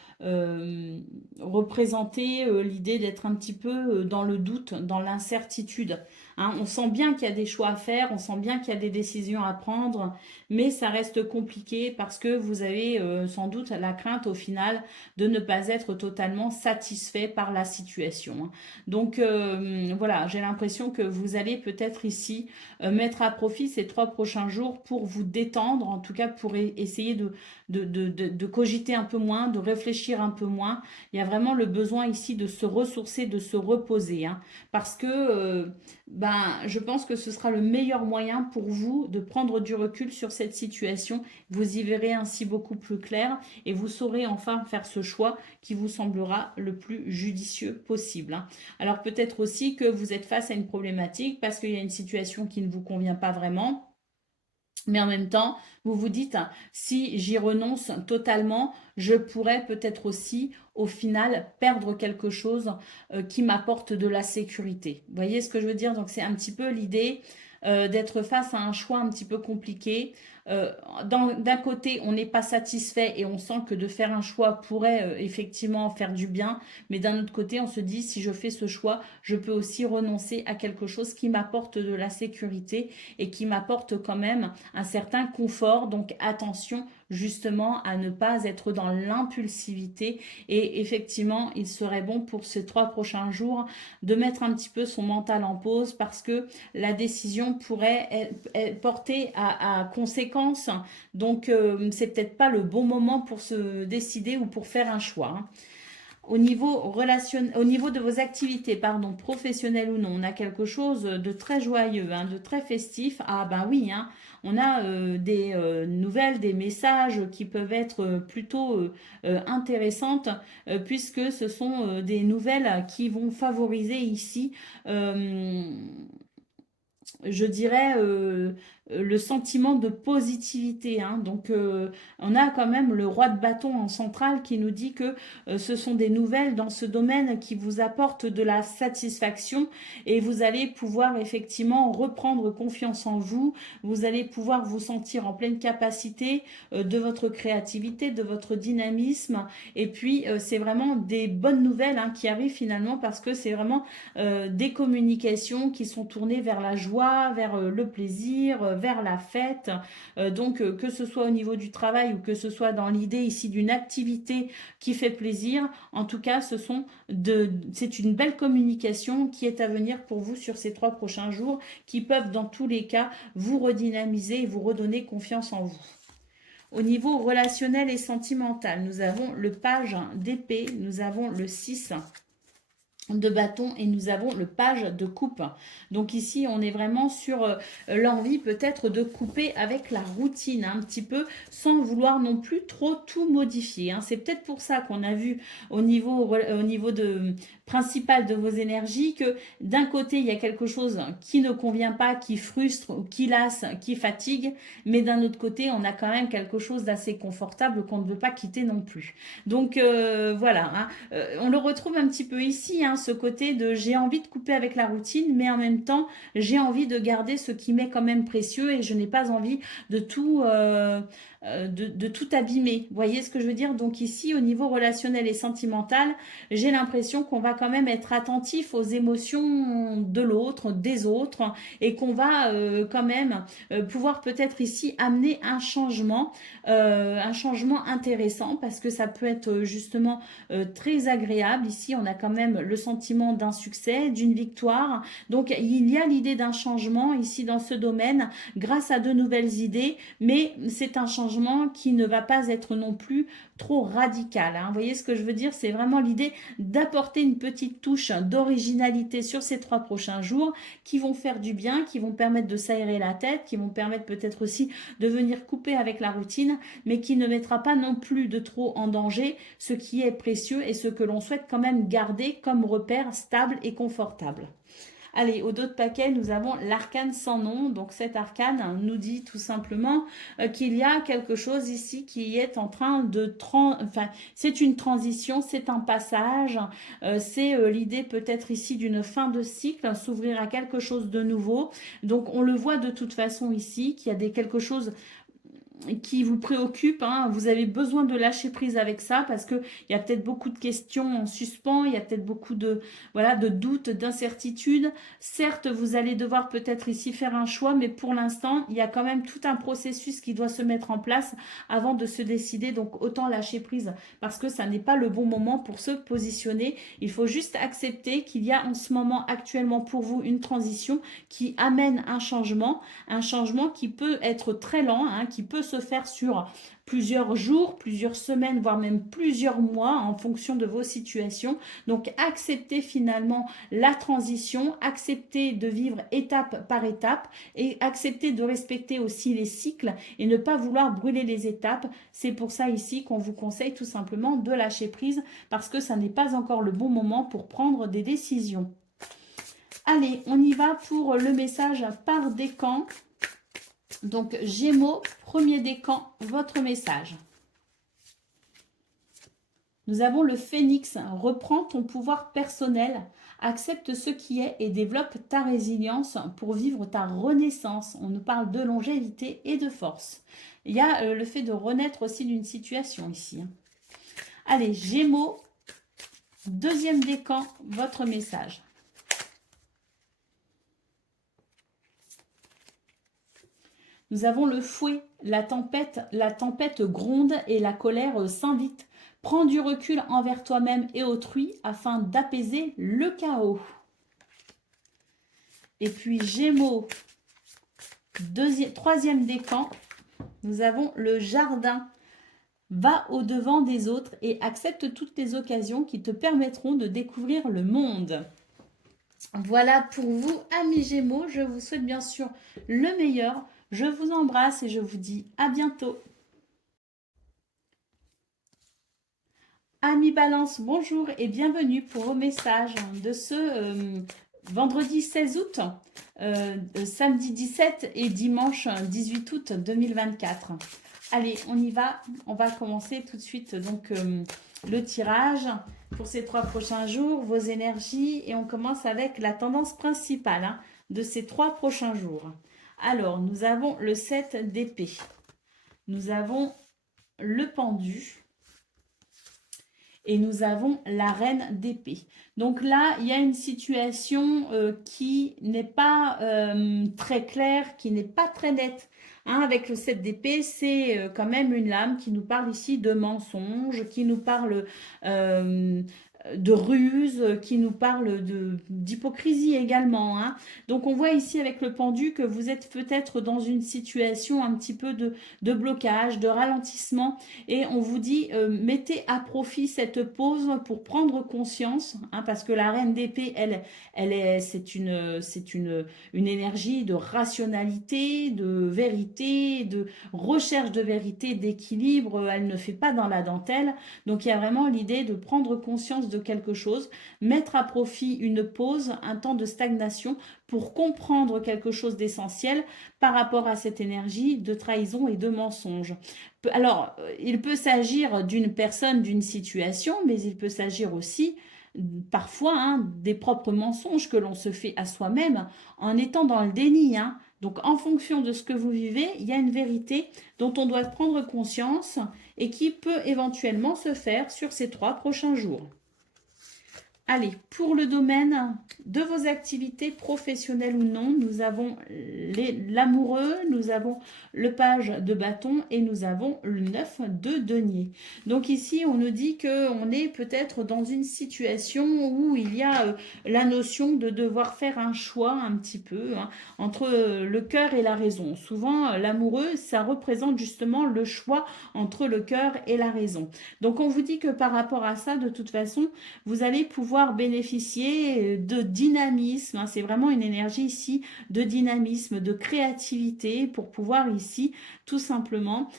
représenter l'idée d'être un petit peu dans le doute, dans l'incertitude. Hein. On sent bien qu'il y a des choix à faire, on sent bien qu'il y a des décisions à prendre, mais ça reste compliqué parce que vous avez sans doute la crainte au final de ne pas être totalement satisfait par la situation. Hein. Donc voilà, j'ai l'impression que vous allez peut-être ici mettre à profit ces 3 prochains jours pour vous détendre, en tout cas pour essayer de cogiter un peu moins, de réfléchir un peu moins. Il y a vraiment le besoin ici de se ressourcer, de se reposer, hein, parce que je pense que ce sera le meilleur moyen pour vous de prendre du recul sur cette situation. Vous y verrez ainsi beaucoup plus clair et vous saurez enfin faire ce choix qui vous semblera le plus judicieux possible. Hein. Alors peut-être aussi que vous êtes face à une problématique parce qu'il y a une situation qui ne vous convient pas vraiment. Mais en même temps, vous vous dites, si j'y renonce totalement, je pourrais peut-être aussi, au final, perdre quelque chose qui m'apporte de la sécurité. Vous voyez ce que je veux dire? Donc, c'est un petit peu l'idée d'être face à un choix un petit peu compliqué. Euh, D'un côté, on n'est pas satisfait et on sent que de faire un choix pourrait effectivement faire du bien. Mais d'un autre côté, on se dit, si je fais ce choix, je peux aussi renoncer à quelque chose qui m'apporte de la sécurité et qui m'apporte quand même un certain confort. Donc attention justement à ne pas être dans l'impulsivité. Et effectivement, il serait bon pour ces 3 prochains jours de mettre un petit peu son mental en pause parce que la décision pourrait être portée à conséquence. Donc c'est peut-être pas le bon moment pour se décider ou pour faire un choix, hein. Au niveau de vos activités, pardon, professionnelles ou non, on a quelque chose de très joyeux, hein, de très festif. Ah ben oui, hein, on a des nouvelles, des messages qui peuvent être plutôt intéressantes, puisque ce sont des nouvelles qui vont favoriser ici euh, je dirais, le sentiment de positivité, hein. Donc, on a quand même le roi de bâton en centrale qui nous dit que ce sont des nouvelles dans ce domaine qui vous apportent de la satisfaction et vous allez pouvoir effectivement reprendre confiance en vous. Vous allez pouvoir vous sentir en pleine capacité de votre créativité, de votre dynamisme. Et puis, c'est vraiment des bonnes nouvelles hein, qui arrivent finalement parce que c'est vraiment des communications qui sont tournées vers la joie, vers le plaisir, vers la fête. Donc, que ce soit au niveau du travail ou que ce soit dans l'idée ici d'une activité qui fait plaisir, en tout cas, c'est une belle communication qui est à venir pour vous sur ces 3 prochains jours qui peuvent dans tous les cas vous redynamiser et vous redonner confiance en vous. Au niveau relationnel et sentimental, nous avons le page d'épée, nous avons le 6 de bâton et nous avons le page de coupe. Donc ici, on est vraiment sur l'envie peut-être de couper avec la routine un petit peu sans vouloir non plus trop tout modifier, hein. C'est peut-être pour ça qu'on a vu au niveau principal de vos énergies que d'un côté, il y a quelque chose qui ne convient pas, qui frustre, qui lasse, qui fatigue, mais d'un autre côté, on a quand même quelque chose d'assez confortable qu'on ne veut pas quitter non plus. Donc voilà, hein. On le retrouve un petit peu ici, hein, ce côté de j'ai envie de couper avec la routine, mais en même temps, j'ai envie de garder ce qui m'est quand même précieux et je n'ai pas envie de tout abîmer. Vous voyez ce que je veux dire? Donc ici, au niveau relationnel et sentimental, j'ai l'impression qu'on va quand même être attentif aux émotions de l'autre, des autres, et qu'on va quand même pouvoir peut-être ici amener un changement intéressant, parce que ça peut être justement très agréable. Ici, on a quand même le sentiment d'un succès, d'une victoire. Donc, il y a l'idée d'un changement ici dans ce domaine grâce à de nouvelles idées, mais c'est un changement qui ne va pas être non plus trop radical, hein. Vous voyez ce que je veux dire? C'est vraiment l'idée d'apporter une petite touche d'originalité sur ces 3 prochains jours qui vont faire du bien, qui vont permettre de s'aérer la tête, qui vont permettre peut-être aussi de venir couper avec la routine, mais qui ne mettra pas non plus de trop en danger ce qui est précieux et ce que l'on souhaite quand même garder comme repère stable et confortable. Allez, au dos de paquet, nous avons l'arcane sans nom. Donc cet arcane nous dit tout simplement qu'il y a quelque chose ici qui est en train de... Enfin, c'est une transition, c'est un passage, c'est l'idée peut-être ici d'une fin de cycle, s'ouvrir à quelque chose de nouveau. Donc on le voit de toute façon ici, qu'il y a quelque chose qui vous préoccupe, hein. Vous avez besoin de lâcher prise avec ça parce qu'il y a peut-être beaucoup de questions en suspens, il y a peut-être beaucoup voilà, de doutes, d'incertitudes. Certes, vous allez devoir peut-être ici faire un choix, mais pour l'instant, il y a quand même tout un processus qui doit se mettre en place avant de se décider. Donc, autant lâcher prise parce que ça n'est pas le bon moment pour se positionner. Il faut juste accepter qu'il y a en ce moment actuellement pour vous une transition qui amène un changement qui peut être très lent, hein, qui peut se faire sur plusieurs jours, plusieurs semaines, voire même plusieurs mois en fonction de vos situations. Donc acceptez finalement la transition, acceptez de vivre étape par étape et acceptez de respecter aussi les cycles et ne pas vouloir brûler les étapes. C'est pour ça ici qu'on vous conseille tout simplement de lâcher prise parce que ça n'est pas encore le bon moment pour prendre des décisions. Allez, on y va pour le message par décan. Donc, Gémeaux, premier décan, votre message. Nous avons le Phénix. Reprends ton pouvoir personnel, accepte ce qui est et développe ta résilience pour vivre ta renaissance. On nous parle de longévité et de force. Il y a le fait de renaître aussi d'une situation ici. Allez, Gémeaux, deuxième décan, votre message. Nous avons le fouet, la tempête gronde et la colère s'invite. Prends du recul envers toi-même et autrui afin d'apaiser le chaos. Et puis Gémeaux, troisième décan, nous avons le jardin. Va au-devant des autres et accepte toutes les occasions qui te permettront de découvrir le monde. Voilà pour vous, amis Gémeaux. Je vous souhaite bien sûr le meilleur. Je vous embrasse et je vous dis à bientôt. Amis Balance, bonjour et bienvenue pour vos messages de ce vendredi 16 août, samedi 17 et dimanche 18 août 2024. Allez, on y va. On va commencer tout de suite donc le tirage pour ces 3 prochains jours, vos énergies. Et on commence avec la tendance principale de ces 3 prochains jours. Alors, nous avons le 7 d'épée. Nous avons le pendu. Et nous avons la reine d'épée. Donc là, il y a une situation qui n'est pas très claire, qui n'est pas très nette. Avec le 7 d'épée, c'est quand même une lame qui nous parle ici de mensonges, qui nous parle de ruse, qui nous parle d'hypocrisie également. Donc on voit ici avec le pendu que vous êtes peut-être dans une situation un petit peu de blocage, de ralentissement, et on vous dit mettez à profit cette pause pour prendre conscience, parce que la reine d'épée, c'est une énergie de rationalité, de vérité, de recherche de vérité, d'équilibre. Elle ne fait pas dans la dentelle. Donc il y a vraiment l'idée de prendre conscience de quelque chose, mettre à profit une pause, un temps de stagnation pour comprendre quelque chose d'essentiel par rapport à cette énergie de trahison et de mensonge. Alors, il peut s'agir d'une personne, d'une situation, mais il peut s'agir aussi parfois des propres mensonges que l'on se fait à soi-même en étant dans le déni. Donc, en fonction de ce que vous vivez, il y a une vérité dont on doit prendre conscience et qui peut éventuellement se faire sur ces 3 prochains jours. Allez, pour le domaine de vos activités professionnelles ou non, nous avons l'amoureux, nous avons le page de bâton et nous avons le 9 de denier. Donc ici, on nous dit qu'on est peut-être dans une situation où il y a la notion de devoir faire un choix un petit peu entre le cœur et la raison. Souvent, l'amoureux, ça représente justement le choix entre le cœur et la raison. Donc on vous dit que par rapport à ça, de toute façon, vous allez pouvoir bénéficier de dynamisme. C'est vraiment une énergie ici de dynamisme, de créativité pour pouvoir ici tout simplement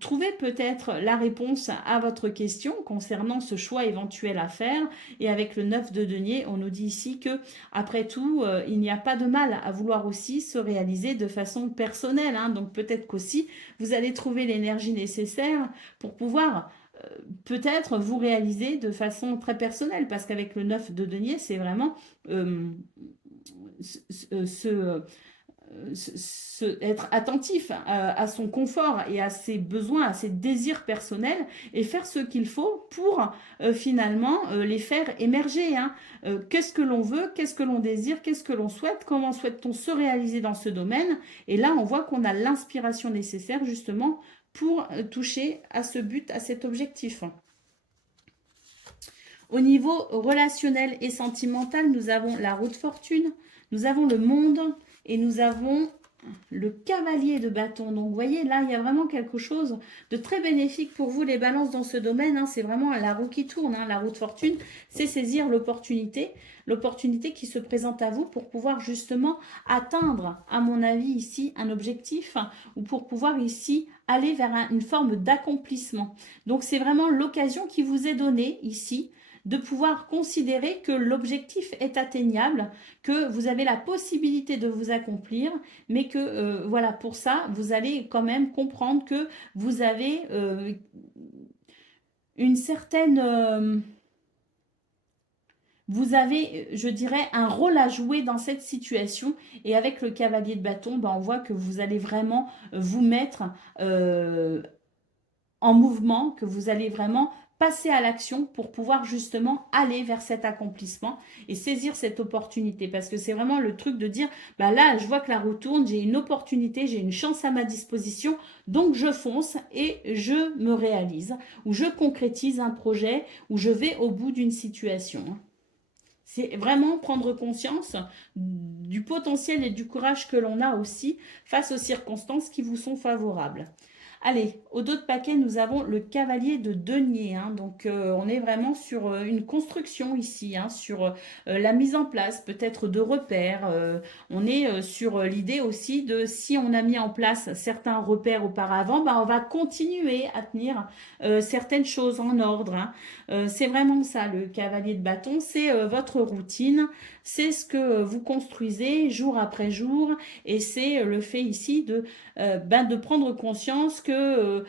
trouver peut-être la réponse à votre question concernant ce choix éventuel à faire. Et avec le 9 de denier, on nous dit ici que après tout, il n'y a pas de mal à vouloir aussi se réaliser de façon personnelle. Donc peut-être qu'aussi vous allez trouver l'énergie nécessaire pour pouvoir peut-être vous réaliser de façon très personnelle, parce qu'avec le 9 de denier, c'est vraiment être attentif à son confort et à ses besoins, à ses désirs personnels, et faire ce qu'il faut pour finalement les faire émerger. Qu'est-ce que l'on veut, qu'est-ce que l'on désire, qu'est-ce que l'on souhaite, comment souhaite-t-on se réaliser dans ce domaine. Et là, on voit qu'on a l'inspiration nécessaire justement pour toucher à ce but, à cet objectif. Au niveau relationnel et sentimental, nous avons la roue de fortune, nous avons le monde et nous avons le cavalier de bâton. Donc, vous voyez, là, il y a vraiment quelque chose de très bénéfique pour vous, les balances, dans ce domaine. C'est vraiment la roue qui tourne. La roue de fortune, c'est saisir l'opportunité qui se présente à vous pour pouvoir justement atteindre, à mon avis, ici, un objectif, ou pour pouvoir ici aller vers une forme d'accomplissement. Donc, c'est vraiment l'occasion qui vous est donnée ici de pouvoir considérer que l'objectif est atteignable, que vous avez la possibilité de vous accomplir, mais que voilà, pour ça, vous allez quand même comprendre que vous avez une certaine... vous avez, je dirais, un rôle à jouer dans cette situation. Et avec le cavalier de bâton, ben, on voit que vous allez vraiment vous mettre en mouvement, que vous allez vraiment passer à l'action pour pouvoir justement aller vers cet accomplissement et saisir cette opportunité. Parce que c'est vraiment le truc de dire, bah là, je vois que la roue tourne, j'ai une opportunité, j'ai une chance à ma disposition, donc je fonce et je me réalise, ou je concrétise un projet, ou je vais au bout d'une situation. C'est vraiment prendre conscience du potentiel et du courage que l'on a aussi face aux circonstances qui vous sont favorables. Allez, au dos de paquet, nous avons le cavalier de denier. Hein. Donc, on est vraiment sur une construction ici, hein, sur la mise en place peut-être de repères. On est sur l'idée aussi de si on a mis en place certains repères auparavant, bah, on va continuer à tenir certaines choses en ordre. Hein. C'est vraiment ça, le cavalier de bâton. C'est votre routine. C'est ce que vous construisez jour après jour. Et c'est le fait ici de prendre conscience que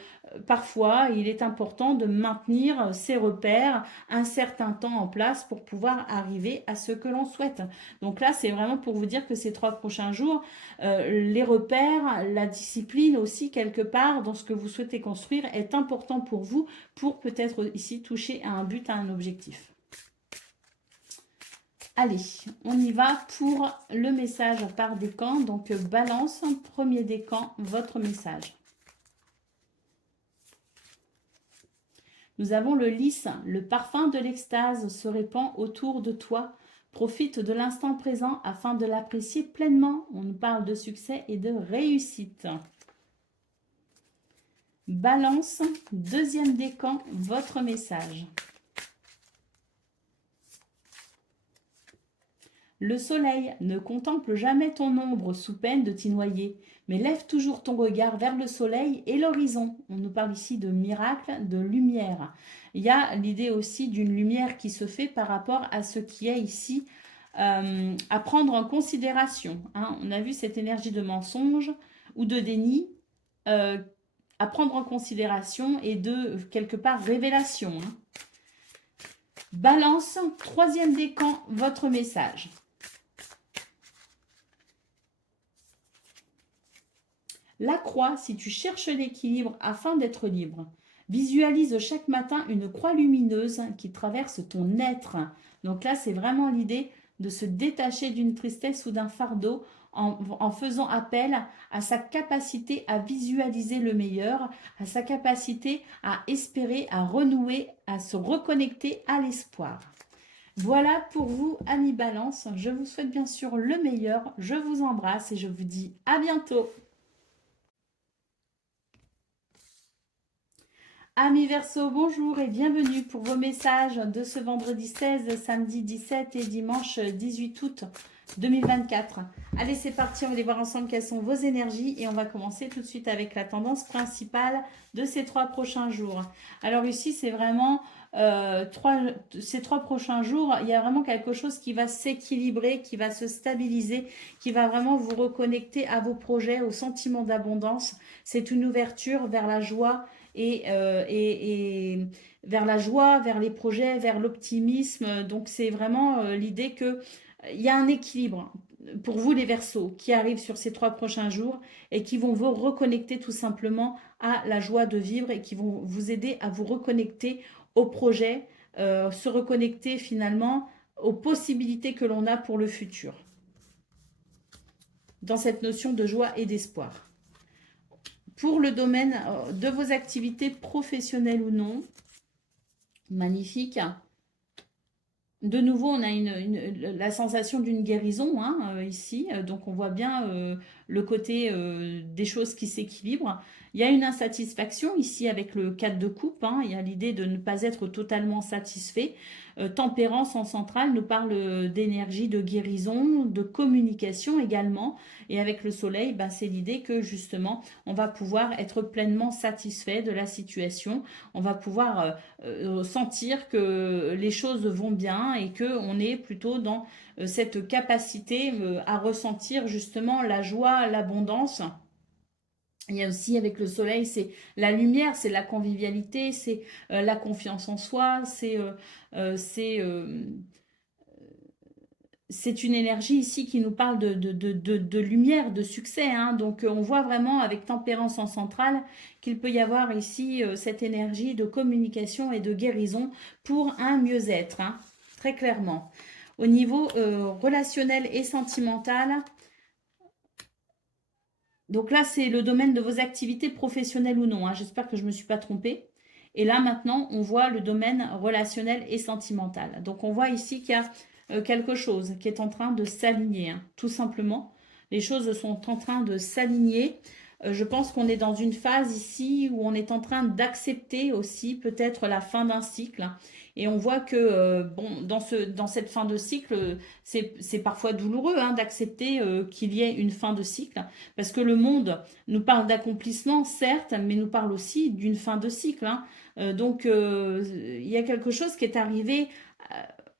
parfois il est important de maintenir ses repères un certain temps en place pour pouvoir arriver à ce que l'on souhaite. Donc là, c'est vraiment pour vous dire que ces 3 prochains jours, les repères, la discipline aussi quelque part dans ce que vous souhaitez construire est important pour vous pour peut-être ici toucher à un but, à un objectif. Allez, on y va pour le message par décan. Donc, balance, premier décan, votre message. Nous avons le lys. Le parfum de l'extase se répand autour de toi. Profite de l'instant présent afin de l'apprécier pleinement. On nous parle de succès et de réussite. Balance, deuxième décan, votre message. Le soleil, ne contemple jamais ton ombre sous peine de t'y noyer, mais lève toujours ton regard vers le soleil et l'horizon. On nous parle ici de miracle, de lumière. Il y a l'idée aussi d'une lumière qui se fait par rapport à ce qui est ici à prendre en considération. Hein. On a vu cette énergie de mensonge ou de déni à prendre en considération et de quelque part révélation. Hein. Balance, troisième décan, votre message. La croix, si tu cherches l'équilibre afin d'être libre. Visualise chaque matin une croix lumineuse qui traverse ton être. Donc là, c'est vraiment l'idée de se détacher d'une tristesse ou d'un fardeau en faisant appel à sa capacité à visualiser le meilleur, à sa capacité à espérer, à renouer, à se reconnecter à l'espoir. Voilà pour vous, amis Balance. Je vous souhaite bien sûr le meilleur. Je vous embrasse et je vous dis à bientôt. Amis Verseau, bonjour et bienvenue pour vos messages de ce vendredi 16, samedi 17 et dimanche 18 août 2024. Allez, c'est parti, on va aller voir ensemble quelles sont vos énergies et on va commencer tout de suite avec la tendance principale de ces 3 prochains jours. Alors ici, c'est vraiment ces 3 prochains jours, il y a vraiment quelque chose qui va s'équilibrer, qui va se stabiliser, qui va vraiment vous reconnecter à vos projets, au sentiment d'abondance. C'est une ouverture vers la joie et vers la joie, vers les projets, vers l'optimisme. Donc c'est vraiment l'idée que il y a un équilibre pour vous les Verseaux qui arrivent sur ces 3 prochains jours et qui vont vous reconnecter tout simplement à la joie de vivre et qui vont vous aider à vous reconnecter au projet, se reconnecter finalement aux possibilités que l'on a pour le futur. Dans cette notion de joie et d'espoir. Pour le domaine de vos activités professionnelles ou non, magnifique. De nouveau, on a la sensation d'une guérison hein, ici. Donc, on voit bien le côté des choses qui s'équilibrent. Il y a une insatisfaction ici avec le 4 de coupe. Hein. Il y a l'idée de ne pas être totalement satisfait. Tempérance en centrale nous parle d'énergie, de guérison, de communication également. Et avec le soleil, ben, c'est l'idée que justement, on va pouvoir être pleinement satisfait de la situation. On va pouvoir sentir que les choses vont bien et qu'on est plutôt dans cette capacité à ressentir justement la joie, l'abondance. Il y a aussi avec le soleil, c'est la lumière, c'est la convivialité, c'est la confiance en soi, euh, c'est euh, c'est une énergie ici qui nous parle de lumière, de succès, hein. Donc on voit vraiment avec tempérance en centrale qu'il peut y avoir ici cette énergie de communication et de guérison pour un mieux-être, hein, très clairement. Au niveau relationnel et sentimental, donc là c'est le domaine de vos activités professionnelles ou non, hein. J'espère que je ne me suis pas trompée. Et là maintenant on voit le domaine relationnel et sentimental. Donc on voit ici qu'il y a quelque chose qui est en train de s'aligner, hein, tout simplement. Les choses sont en train de s'aligner. Je pense qu'on est dans une phase ici où on est en train d'accepter aussi peut-être la fin d'un cycle. Et on voit que bon, dans cette fin de cycle, c'est parfois douloureux, hein, d'accepter qu'il y ait une fin de cycle, parce que le monde nous parle d'accomplissement, certes, mais nous parle aussi d'une fin de cycle, hein. Donc, il y a quelque chose qui est arrivé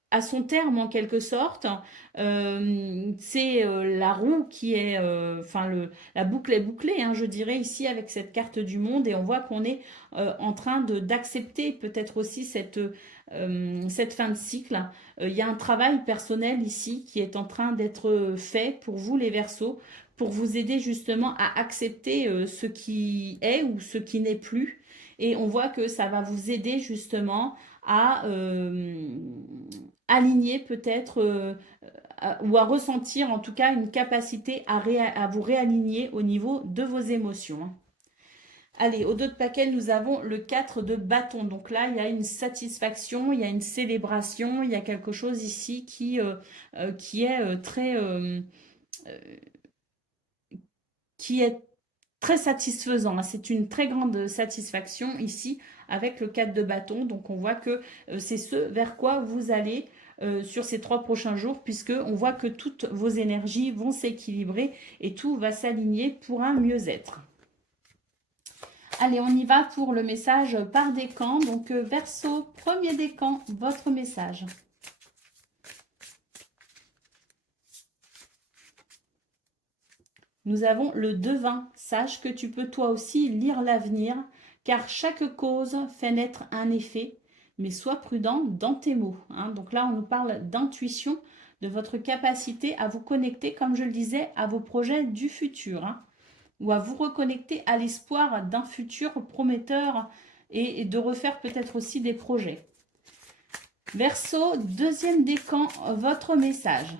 à son terme en quelque sorte. C'est la roue qui est, enfin la boucle est bouclée, hein, je dirais ici avec cette carte du monde, et on voit qu'on est en train d'accepter peut-être aussi cette fin de cycle. Il y a un travail personnel ici qui est en train d'être fait pour vous les Verseaux, pour vous aider justement à accepter ce qui est ou ce qui n'est plus. Et on voit que ça va vous aider justement à aligner peut-être ou à ressentir en tout cas une capacité à vous réaligner au niveau de vos émotions, hein. Allez, au dos de paquet, nous avons le 4 de bâton. Donc là, il y a une satisfaction, il y a une célébration, il y a quelque chose ici qui est qui est très satisfaisant, hein. C'est une très grande satisfaction ici avec le 4 de bâton. Donc on voit que c'est ce vers quoi vous allez sur ces 3 prochains jours, puisque on voit que toutes vos énergies vont s'équilibrer et tout va s'aligner pour un mieux-être. Allez, on y va pour le message par décan. Donc Verseau, premier décan, votre message. Nous avons le devin. Sache que tu peux toi aussi lire l'avenir, car chaque cause fait naître un effet, mais sois prudent dans tes mots, hein. Donc là, on nous parle d'intuition, de votre capacité à vous connecter, comme je le disais, à vos projets du futur, hein, ou à vous reconnecter à l'espoir d'un futur prometteur et de refaire peut-être aussi des projets. Verseau, deuxième décan, votre message.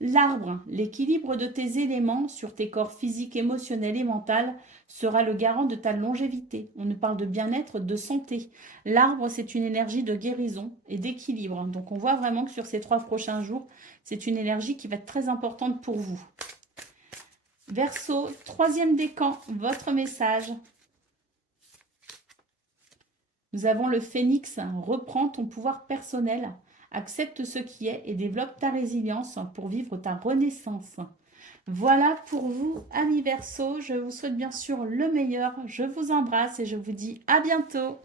L'arbre, l'équilibre de tes éléments sur tes corps physiques, émotionnels et mental sera le garant de ta longévité. On nous parle de bien-être, de santé. L'arbre, c'est une énergie de guérison et d'équilibre. Donc on voit vraiment que sur ces 3 prochains jours, c'est une énergie qui va être très importante pour vous. Verseau, troisième décan, votre message. Nous avons le phénix, reprends ton pouvoir personnel. Accepte ce qui est et développe ta résilience pour vivre ta renaissance. Voilà pour vous, amis Verseaux. Je vous souhaite bien sûr le meilleur. Je vous embrasse et je vous dis à bientôt.